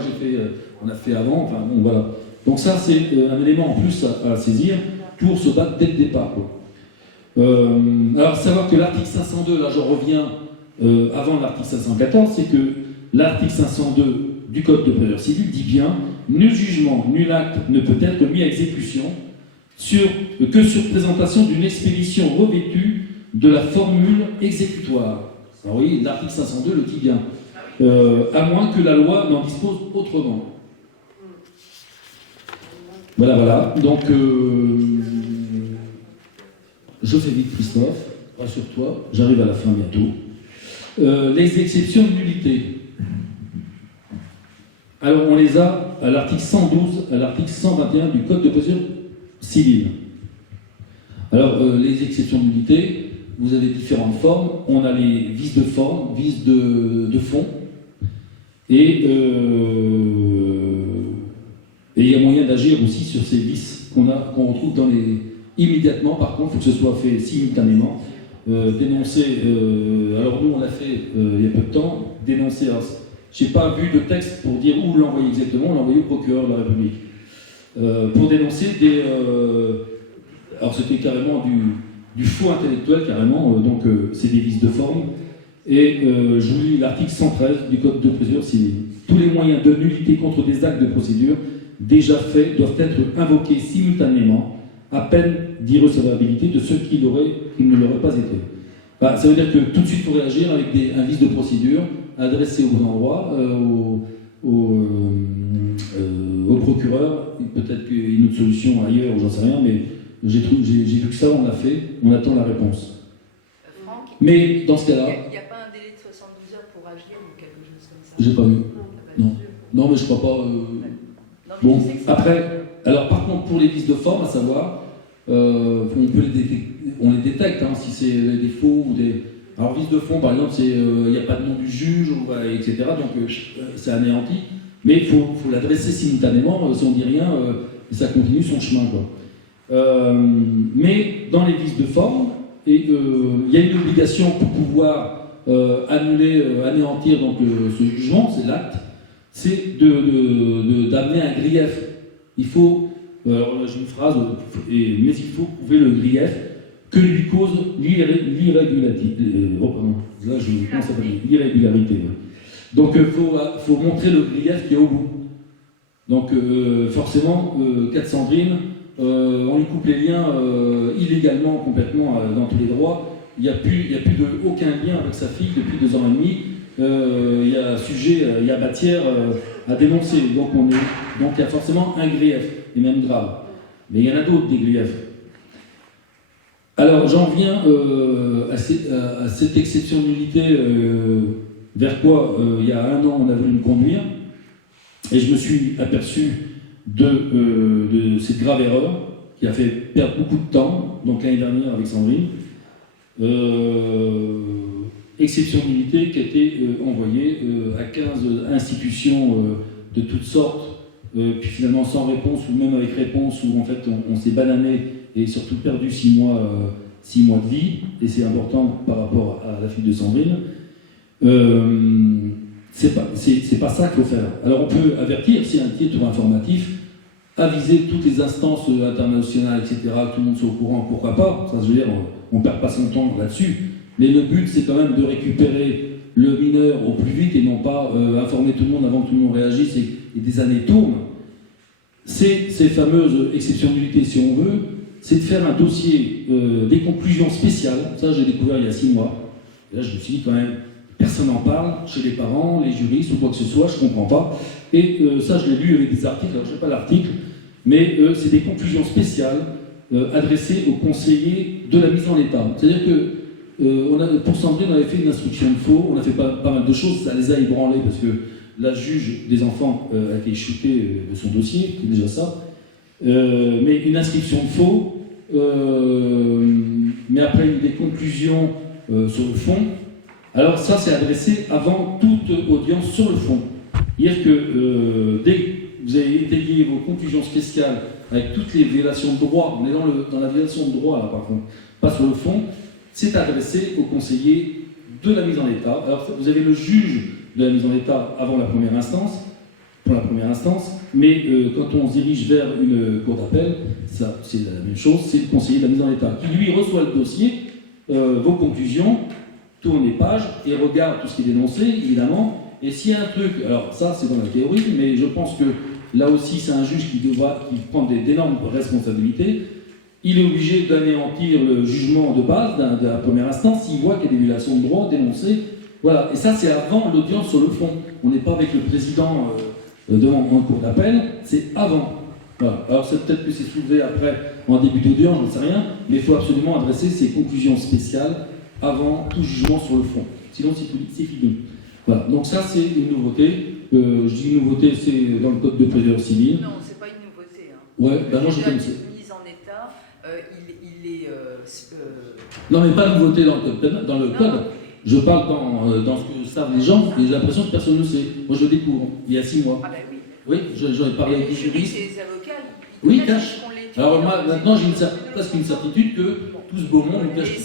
on a fait avant, enfin bon, voilà. Donc ça, c'est un élément en plus à saisir pour se battre dès le départ, quoi. Alors, savoir que l'article 502, là je reviens avant l'article 514, c'est que l'article 502 du Code de procédure civile dit bien « Nul jugement, nul acte ne peut être mis à exécution que sur présentation d'une expédition revêtue de la formule exécutoire. » Alors oui, l'article 502 le dit bien. À moins que la loi n'en dispose autrement. Voilà. Donc, je fais vite, Christophe. Rassure-toi, j'arrive à la fin bientôt. Les exceptions de nullité. Alors, on les a à l'article 112, à l'article 121 du Code de procédure civile. Alors, les exceptions de nullité, vous avez différentes formes. On a les vices de forme, vices de fond, et il y a moyen d'agir aussi sur ces vices qu'on retrouve immédiatement. Par contre, il faut que ce soit fait simultanément. Dénoncer, alors nous on l'a fait il y a peu de temps, dénoncer, je n'ai pas vu de texte pour dire où l'envoyer exactement, on l'a envoyé au procureur de la République. Pour dénoncer alors c'était carrément du faux intellectuel, carrément, donc c'est des vices de forme. Et je vous lis l'article 113 du Code de procédure civile. Tous les moyens de nullité contre des actes de procédure déjà faits doivent être invoqués simultanément à peine d'irrecevabilité de ceux qui ne l'auraient pas été. Ça veut dire que tout de suite, il faut réagir avec un vice de procédure adressé au bon endroit, au procureur. Peut-être qu'il y a une autre solution ailleurs, j'en sais rien, mais j'ai vu que ça, on l'a fait, on attend la réponse. Franck, mais dans ce cas-là... Il n'y a pas un délai de 72 heures pour agir ou quelque chose comme ça? J'ai pas vu. Non, mais je crois pas... Bon, après... Alors par contre, pour les vices de forme, à savoir, on les détecte, si c'est des faux ou des... Alors vices de fond, par exemple, il n'y a pas de nom du juge, etc. Donc c'est anéanti. Mais il faut l'adresser simultanément. Si on ne dit rien, et ça continue son chemin, quoi. Mais dans les vices de forme, il y a une obligation pour pouvoir annuler, anéantir donc, ce jugement, c'est l'acte, c'est d'amener un grief. Il faut, alors là j'ai une phrase, mais il faut prouver le grief que lui cause l'irrégularité. Là je pense à l'irrégularité. Ouais. Donc il faut montrer le grief qui est au bout. Donc forcément, Cat Sandrine, on lui coupe les liens illégalement, complètement dans tous les droits. Il n'y a plus aucun lien avec sa fille depuis 2 ans et demi. Il y a sujet, il y a matière à dénoncer. Donc il y a forcément un grief, et même grave. Mais il y en a d'autres des griefs. Alors j'en viens à cette exceptionnalité vers quoi il y a 1 an on a voulu me conduire. Et je me suis aperçu de cette grave erreur qui a fait perdre beaucoup de temps, donc l'année dernière avec Sandrine. Exceptionnalité qui a été envoyée à 15 institutions de toutes sortes, puis finalement sans réponse, ou même avec réponse, où en fait on s'est banané et surtout perdu 6 mois de vie, et c'est important par rapport à la fille de Sandrine. C'est pas ça qu'il faut faire. Alors on peut avertir, si un titre informatif, aviser toutes les instances internationales, etc., que tout le monde soit au courant, pourquoi pas, ça je veux dire, on perd pas son temps là-dessus, mais le but c'est quand même de récupérer le mineur au plus vite et non pas informer tout le monde avant que tout le monde réagisse et des années tournent. Ces fameuses exceptionnalités, si on veut, c'est de faire un dossier, des conclusions spéciales, ça j'ai découvert il y a 6 mois, et là je me suis dit quand même, personne n'en parle, chez les parents, les juristes ou quoi que ce soit, je ne comprends pas. Et ça, je l'ai lu avec des articles, alors je ne sais pas l'article, mais c'est des conclusions spéciales adressées aux conseillers de la mise en état. C'est-à-dire que pour Sandrine, on avait fait une instruction de faux, on a fait pas mal de choses, ça les a ébranlés parce que la juge des enfants a été shootée de son dossier, c'est déjà ça. Mais une inscription de faux, mais après des conclusions sur le fond. Alors ça, c'est adressé avant toute audience sur le fond. C'est-à-dire que dès que vous avez étayé vos conclusions spéciales avec toutes les violations de droit, on est dans la violation de droit là par contre, pas sur le fond, c'est adressé aux conseillers de la mise en état. Alors vous avez le juge de la mise en état avant la première instance, pour la première instance, mais quand on se dirige vers une cour d'appel, ça c'est la même chose, c'est le conseiller de la mise en état qui lui reçoit le dossier, vos conclusions, tourne les pages et regarde tout ce qui est dénoncé, évidemment. Et s'il y a un truc, alors ça c'est dans la théorie, mais je pense que là aussi c'est un juge qui prend d'énormes responsabilités. Il est obligé d'anéantir le jugement de base de la première instance s'il voit qu'il y a des violations de droit dénoncées. Voilà. Et ça c'est avant l'audience sur le fond. On n'est pas avec le président devant un cour d'appel, c'est avant. Voilà. Alors c'est peut-être que c'est soulevé après en début d'audience, je ne sais rien, mais il faut absolument adresser ces conclusions spéciales avant tout jugement sur le fond. Sinon, c'est fini. Voilà. Donc ça, c'est une nouveauté. Je dis une nouveauté, c'est dans le code de procédure civile. Non, c'est pas une nouveauté. Hein. Ouais, ben moi je connaissais. Mise en état, il est... Non, mais pas nouveauté dans le code. Je parle dans ce que savent les gens, et j'ai l'impression que personne ne le sait. Moi, je le découvre, il y a 6 mois. Ah ben oui. Oui, j'en ai parlé avec des juristes. Les avocats, oui, cache. Alors moi, maintenant, j'ai presque une certitude que tout ce beau monde nous cache. Et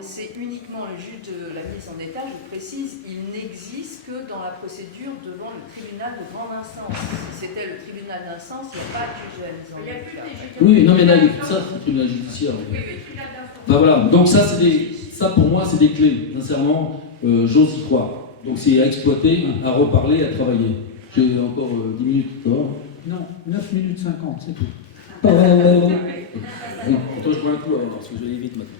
c'est uniquement le juge de la mise en état, je précise, il n'existe que dans la procédure devant le tribunal de grande instance. Si c'était le tribunal d'instance, il n'y a pas de juge de la mise en état. Oui, non mais là, il y a tout ça, c'est le tribunal judiciaire. Oui, tribunal d'instance. Enfin, voilà, donc ça pour moi, c'est des clés. Sincèrement, j'ose y croire. Donc c'est à exploiter, à reparler, à travailler. J'ai encore 10 minutes, tu vois. Non, 9 minutes 50, c'est tout. Bon, toi, je prends un coup, alors, parce que je vais aller vite maintenant.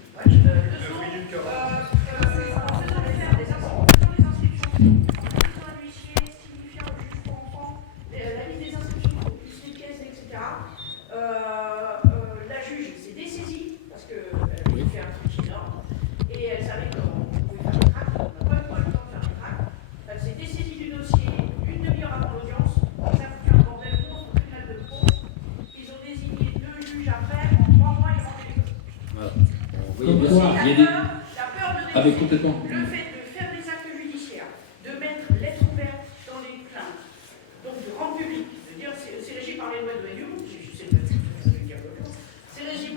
La juge s'est dessaisie parce qu'elle fait un truc énorme et elle savait qu'on pouvait faire des tracts, on n'a pas eu le temps de faire des tracts. Elle s'est dessaisie du dossier une demi-heure avant l'audience, ça a foutu un bordel monstre au tribunal de Pau. Ils ont désigné 2 juges après, en 3 mois ils ont fait les choses. Voilà. Comme quoi, il y a des... La peur de Avec complètement. le fait de faire des actes judiciaires, de mettre lettres ouvertes dans les plaintes, donc de rendre public, de dire c'est régi par les lois de Lyon, c'est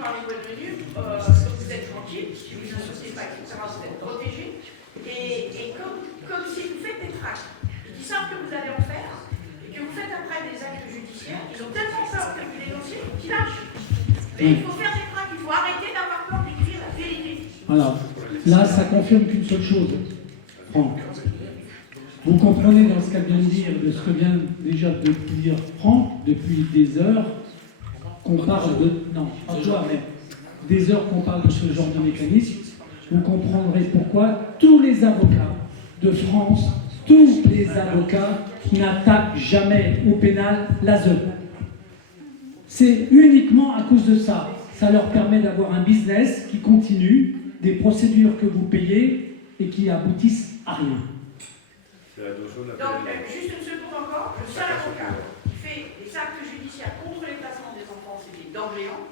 par les boîtes de nuit, vous êtes tranquille, si vous n'associez pas, etc., vous êtes protégé. Et comme si vous faites des tracts, et qu'ils savent que vous allez en faire, et que vous faites après des actes judiciaires, ils ont tellement peur que vous dénonciez qu'ils lâchent. Mais il faut faire des tracts, il faut arrêter d'avoir peur d'écrire la vérité. Alors, là, ça confirme qu'une seule chose, Franck. Vous comprenez dans ce qu'elle vient de dire, de ce que vient déjà de dire Franck, depuis des heures, qu'on parle de... Non, pas toi, mais des heures qu'on parle de ce genre de mécanisme, vous comprendrez pourquoi tous les avocats de France, tous les avocats n'attaquent jamais au pénal l'ASE. C'est uniquement à cause de ça. Ça leur permet d'avoir un business qui continue, des procédures que vous payez et qui aboutissent à rien. Donc, juste une seconde encore, le seul avocat qui fait des actes judiciaires contre les placements des enfants, c'était d'Orléans,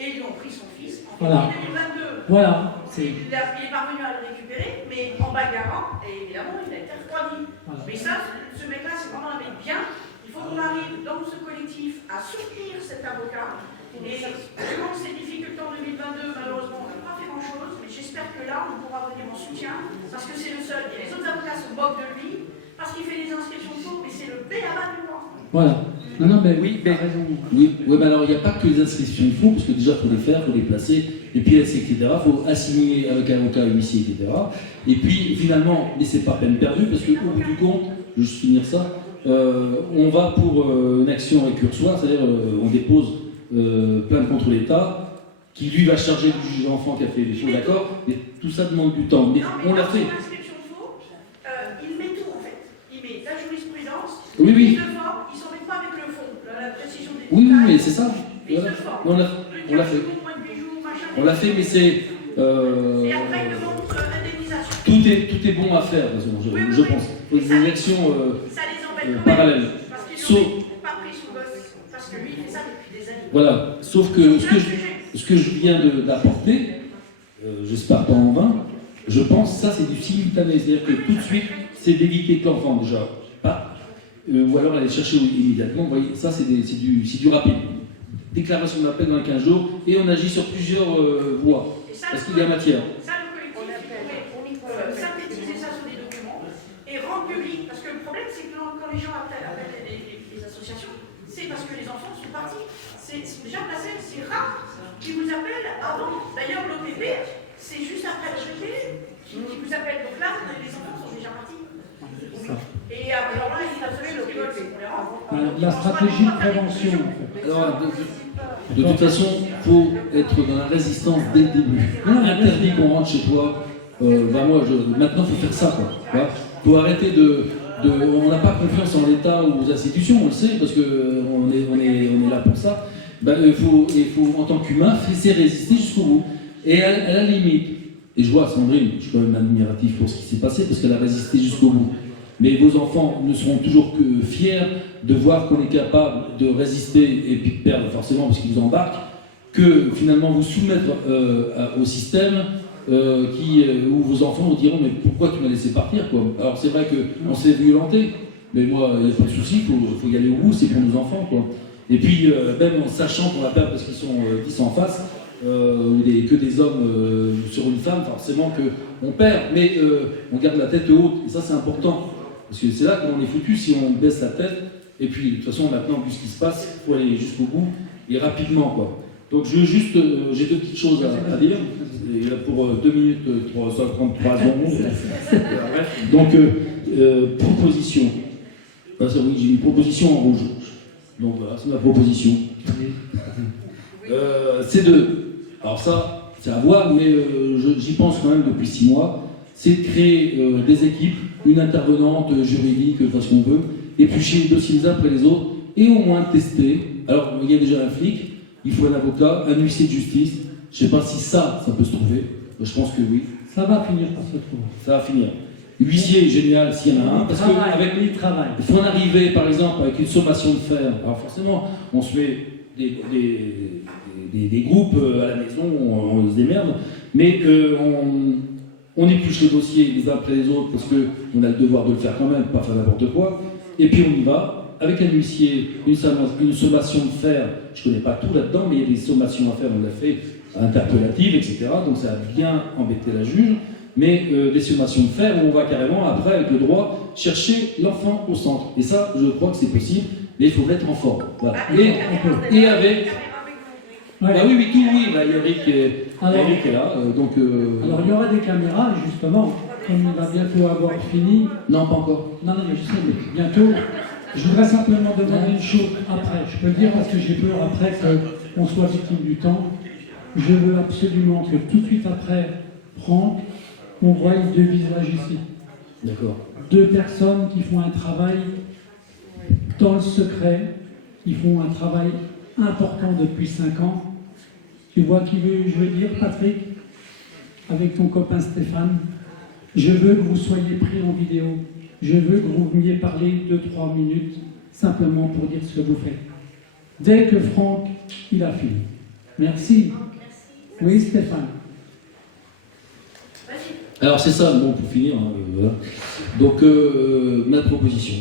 et ils ont pris son fils en Voilà. 2022. Voilà. Il est parvenu à le récupérer, mais en bagarrant, et évidemment, il a été refroidi. Voilà. Mais ça, ce mec-là, c'est vraiment un mec bien. Il faut qu'on arrive dans ce collectif à soutenir cet avocat. Et selon ces difficultés en 2022, malheureusement, on n'a pas fait grand-chose, mais j'espère que là, on pourra venir en soutien, parce que c'est le seul. Et les autres avocats se moquent de lui, parce qu'il fait des inscriptions faux, mais c'est le B.A.B.A. du mois. Voilà. Non, mais Oui, t'as raison. Oui, mais alors il n'y a pas que les inscriptions de fonds, parce que déjà il faut les faire, il faut les placer, les pièces, etc. Il faut assigner avec un avocat, huissier, etc. Et puis finalement, mais c'est pas peine perdue, parce qu'au bout du compte, je vais juste finir ça, on va pour une action récursoire, c'est-à-dire on dépose plainte contre l'État, qui lui va charger du juge d'enfant qui a fait les choses, d'accord, mais tout ça demande du temps. Mais on l'a fait. Dans l'inscription faux, il met tout en fait. Il met la jurisprudence, Oui, oui. il ne s'embête pas avec le fond, la précision des Oui, détails. mais c'est ça. Fiche Voilà. de forme. On l'a fait. Moins de bijoux, machin. On l'a fait, mais c'est. Et après, il demande indemnisation. Tout est bon à faire, de toute façon, je pense. Il faut des actions Ça les embête quand même. parallèles. Parce qu'ils Sauf- n'ont pas pris son gosse. Parce que lui, il fait ça depuis des années. Voilà. Sauf que ce que je viens d'apporter, j'espère pas en vain, je pense ça c'est du simultané. C'est-à-dire que tout de suite, c'est d'éviter que l'enfant déjà parte, ou alors aller chercher immédiatement. Vous voyez, ça c'est du rapide. Déclaration d'appel dans les 15 jours, et on agit sur plusieurs voies. Et ça, Parce qu'il y a matière. Ça, le collectif, il pourrait synthétiser ça sur des documents et rendre public. Parce que le problème, c'est que quand les gens appellent les associations, c'est parce que les enfants sont partis. C'est déjà passé, c'est rare qui vous appellent avant. D'ailleurs, l'OPP, c'est juste après le traité qui vous appelle. Donc là, les enfants sont déjà partis. Et alors là, ils appellent l'OPP, c'est qu'on les rend. La stratégie de prévention, en fait. Alors, de toute façon, il faut être dans la résistance dès le début. Interdit qu'on rentre chez toi. Maintenant, il faut faire ça. Il faut arrêter on n'a pas confiance en l'État ou aux institutions, on le sait, parce qu'on est là pour ça. Il faut, en tant qu'humain, laisser résister jusqu'au bout. Et à la limite, et je vois Sandrine, je suis quand même admiratif pour ce qui s'est passé, parce qu'elle a résisté jusqu'au bout. Mais vos enfants ne seront toujours que fiers de voir qu'on est capable de résister et puis de perdre forcément parce qu'ils embarquent, que finalement vous soumettre au système où vos enfants vous diront mais pourquoi tu m'as laissé partir quoi. Alors c'est vrai qu'on s'est violenté, mais moi il n'y a pas de souci, il faut y aller au bout, c'est pour nos enfants quoi. Et puis même en sachant qu'on va perdre parce qu'ils sont en face, que des hommes sur une femme, forcément qu'on perd, mais on garde la tête haute, et ça c'est important. Parce que c'est là qu'on est foutu si on baisse la tête. Et puis, de toute façon, maintenant, vu ce qui se passe, il faut aller jusqu'au bout et rapidement, quoi. Donc, j'ai deux petites choses à dire. Et là, pour 2 minutes, 33 secondes. Donc, proposition. Oui, j'ai une proposition en rouge. Donc, voilà, c'est ma proposition. C'est alors ça, c'est à voir, mais j'y pense quand même depuis 6 mois. C'est de créer des équipes, une intervenante juridique, enfin ce qu'on veut, éplucher les dossiers les uns après les autres, et au moins tester. Alors, il y a déjà un flic, il faut un avocat, un huissier de justice. Je ne sais pas si ça peut se trouver. Je pense que oui. Ça va finir par se trouver. Ça va finir. Huissier, génial, s'il y en a un. Parce qu'avec il travaille. il faut en arriver, par exemple, avec une sommation de fer. Alors forcément, on se met des groupes à la maison, on se démerde, mais on épluche les dossiers les uns après les autres parce qu'on a le devoir de le faire quand même, pas faire n'importe quoi, et puis on y va, avec un huissier, une sommation de fer, je ne connais pas tout là-dedans, mais il y a des sommations à faire, on l'a fait, interpellatives, etc. Donc ça a bien embêté la juge, mais des sommations de fer où on va carrément, après, avec le droit, chercher l'enfant au centre. Et ça, je crois que c'est possible, mais il faut mettre en forme. Voilà. Et avec... Ouais. Bah oui, tout, oui, bah, Eric est là, donc... Alors il y aura des caméras, justement, comme il va bientôt avoir fini. Non, pas encore. Non, mais je sais, mais bientôt. Je voudrais simplement demander une chose après. Je peux le dire parce que j'ai peur après qu'on soit victime du temps. Je veux absolument que tout de suite après, Franck, on voie deux visages ici. D'accord. Deux personnes qui font un travail dans le secret, qui font un travail important depuis 5 ans. Tu vois qui je veux dire, Patrick, avec ton copain Stéphane. Je veux que vous soyez pris en vidéo. Je veux que vous veniez parler 2-3 minutes, simplement pour dire ce que vous faites. Dès que Franck, il a fini. Merci. Oui, Stéphane. Alors c'est ça, bon, pour finir, hein, voilà. Donc ma proposition,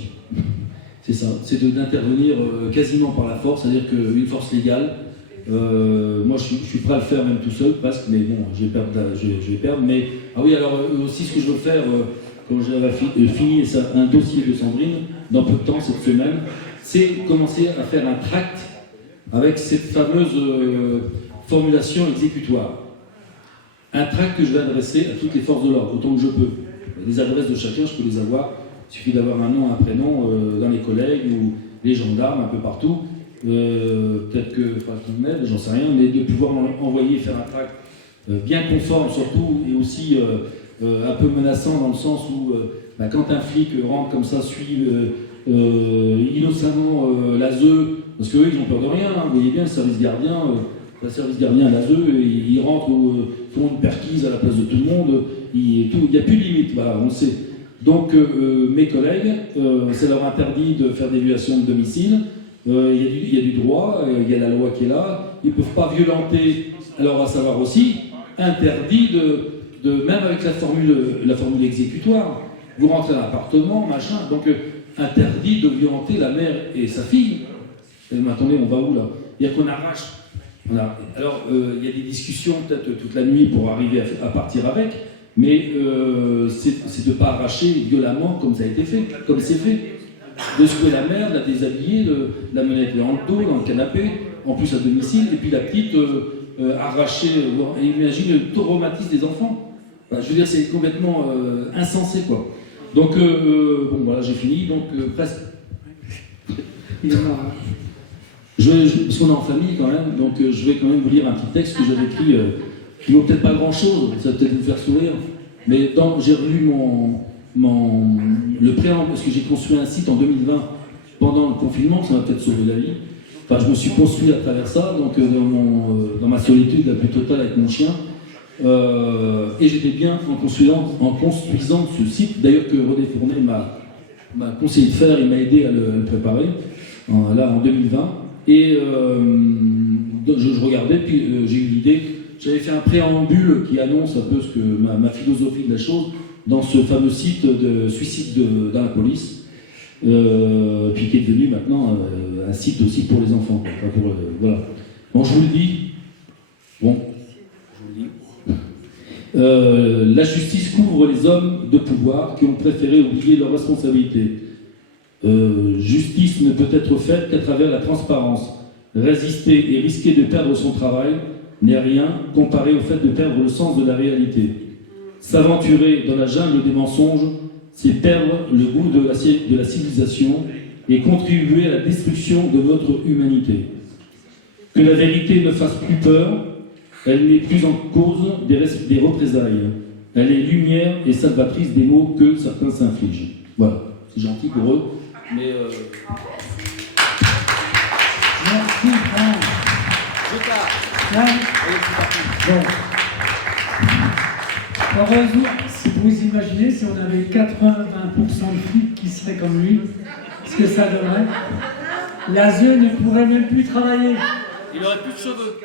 c'est ça, c'est d'intervenir quasiment par la force, c'est-à-dire qu'une force légale, moi je suis prêt à le faire même tout seul, presque, mais bon, je vais perdre, mais, ah oui, alors aussi ce que je veux faire, quand j'avais fini un dossier de Sandrine, dans peu de temps, cette semaine, c'est commencer à faire un tract avec cette fameuse formulation exécutoire. Un tract que je vais adresser à toutes les forces de l'ordre, autant que je peux. Les adresses de chacun, je peux les avoir. Il suffit d'avoir un nom, un prénom dans les collègues ou les gendarmes, un peu partout. Peut-être que, enfin, qu'on m'aide, j'en sais rien, mais de pouvoir envoyer, faire un tract bien conforme surtout, et aussi un peu menaçant dans le sens où quand un flic rentre comme ça, suit innocemment l'ASE, parce qu'eux ils ont peur de rien, hein, vous voyez bien, le service gardien, l'ASE, ils rentrent, font une perquise à la place de tout le monde, il n'y a plus de limite, voilà, on le sait. Donc mes collègues, ça leur interdit de faire des violations de domicile, il y a du droit, il y a la loi qui est là, ils ne peuvent pas violenter, alors à savoir aussi, interdit même avec la formule exécutoire, vous rentrez à l'appartement, machin, donc interdit de violenter la mère et sa fille. Mais attendez, on va où là? C'est-à-dire qu'on arrache. Alors, il y a des discussions peut-être toute la nuit pour arriver à partir avec, mais c'est de ne pas arracher violemment comme ça a été fait, comme c'est fait. De secouer la mère, de la déshabiller, de la mener dans le dos, dans le canapé, en plus à domicile, et puis la petite arrachée, imagine le traumatisme des enfants. Enfin, je veux dire, c'est complètement insensé, quoi. Donc, bon, voilà, j'ai fini, donc presque. Il est marrant. Parce qu'on est en famille quand même, donc je vais quand même vous lire un petit texte que j'avais écrit, qui ne vaut peut-être pas grand-chose, ça va peut-être vous faire sourire, mais j'ai relu le préambule, parce que j'ai construit un site en 2020, pendant le confinement, ça m'a peut-être sauvé la vie. Enfin, je me suis construit à travers ça, donc dans ma solitude la plus totale avec mon chien, et j'étais bien en construisant ce site, d'ailleurs que René Fournet m'a conseillé de faire, il m'a aidé à le préparer, là en 2020. Et je regardais, puis j'ai eu l'idée, j'avais fait un préambule qui annonce un peu ce que ma philosophie de la chose dans ce fameux site de suicide dans la police, puis qui est devenu maintenant un site aussi pour les enfants. Voilà. Bon, je vous le dis. Bon, je vous le dis. La justice couvre les hommes de pouvoir qui ont préféré oublier leurs responsabilités. Justice ne peut être faite qu'à travers la transparence. Résister et risquer de perdre son travail n'est rien comparé au fait de perdre le sens de la réalité. S'aventurer dans la jungle des mensonges, c'est perdre le goût de la civilisation et contribuer à la destruction de notre humanité. Que la vérité ne fasse plus peur, elle n'est plus en cause des représailles. Elle est lumière et salvatrice des maux que certains s'infligent. Voilà, c'est gentil pour eux. Mais Merci, Franck. Bon. Heureusement, si vous imaginez, si on avait 80-20% de flics qui seraient comme lui, ce que ça donnerait, l'ASE ne pourrait même plus travailler. il n'aurait plus de cheveux.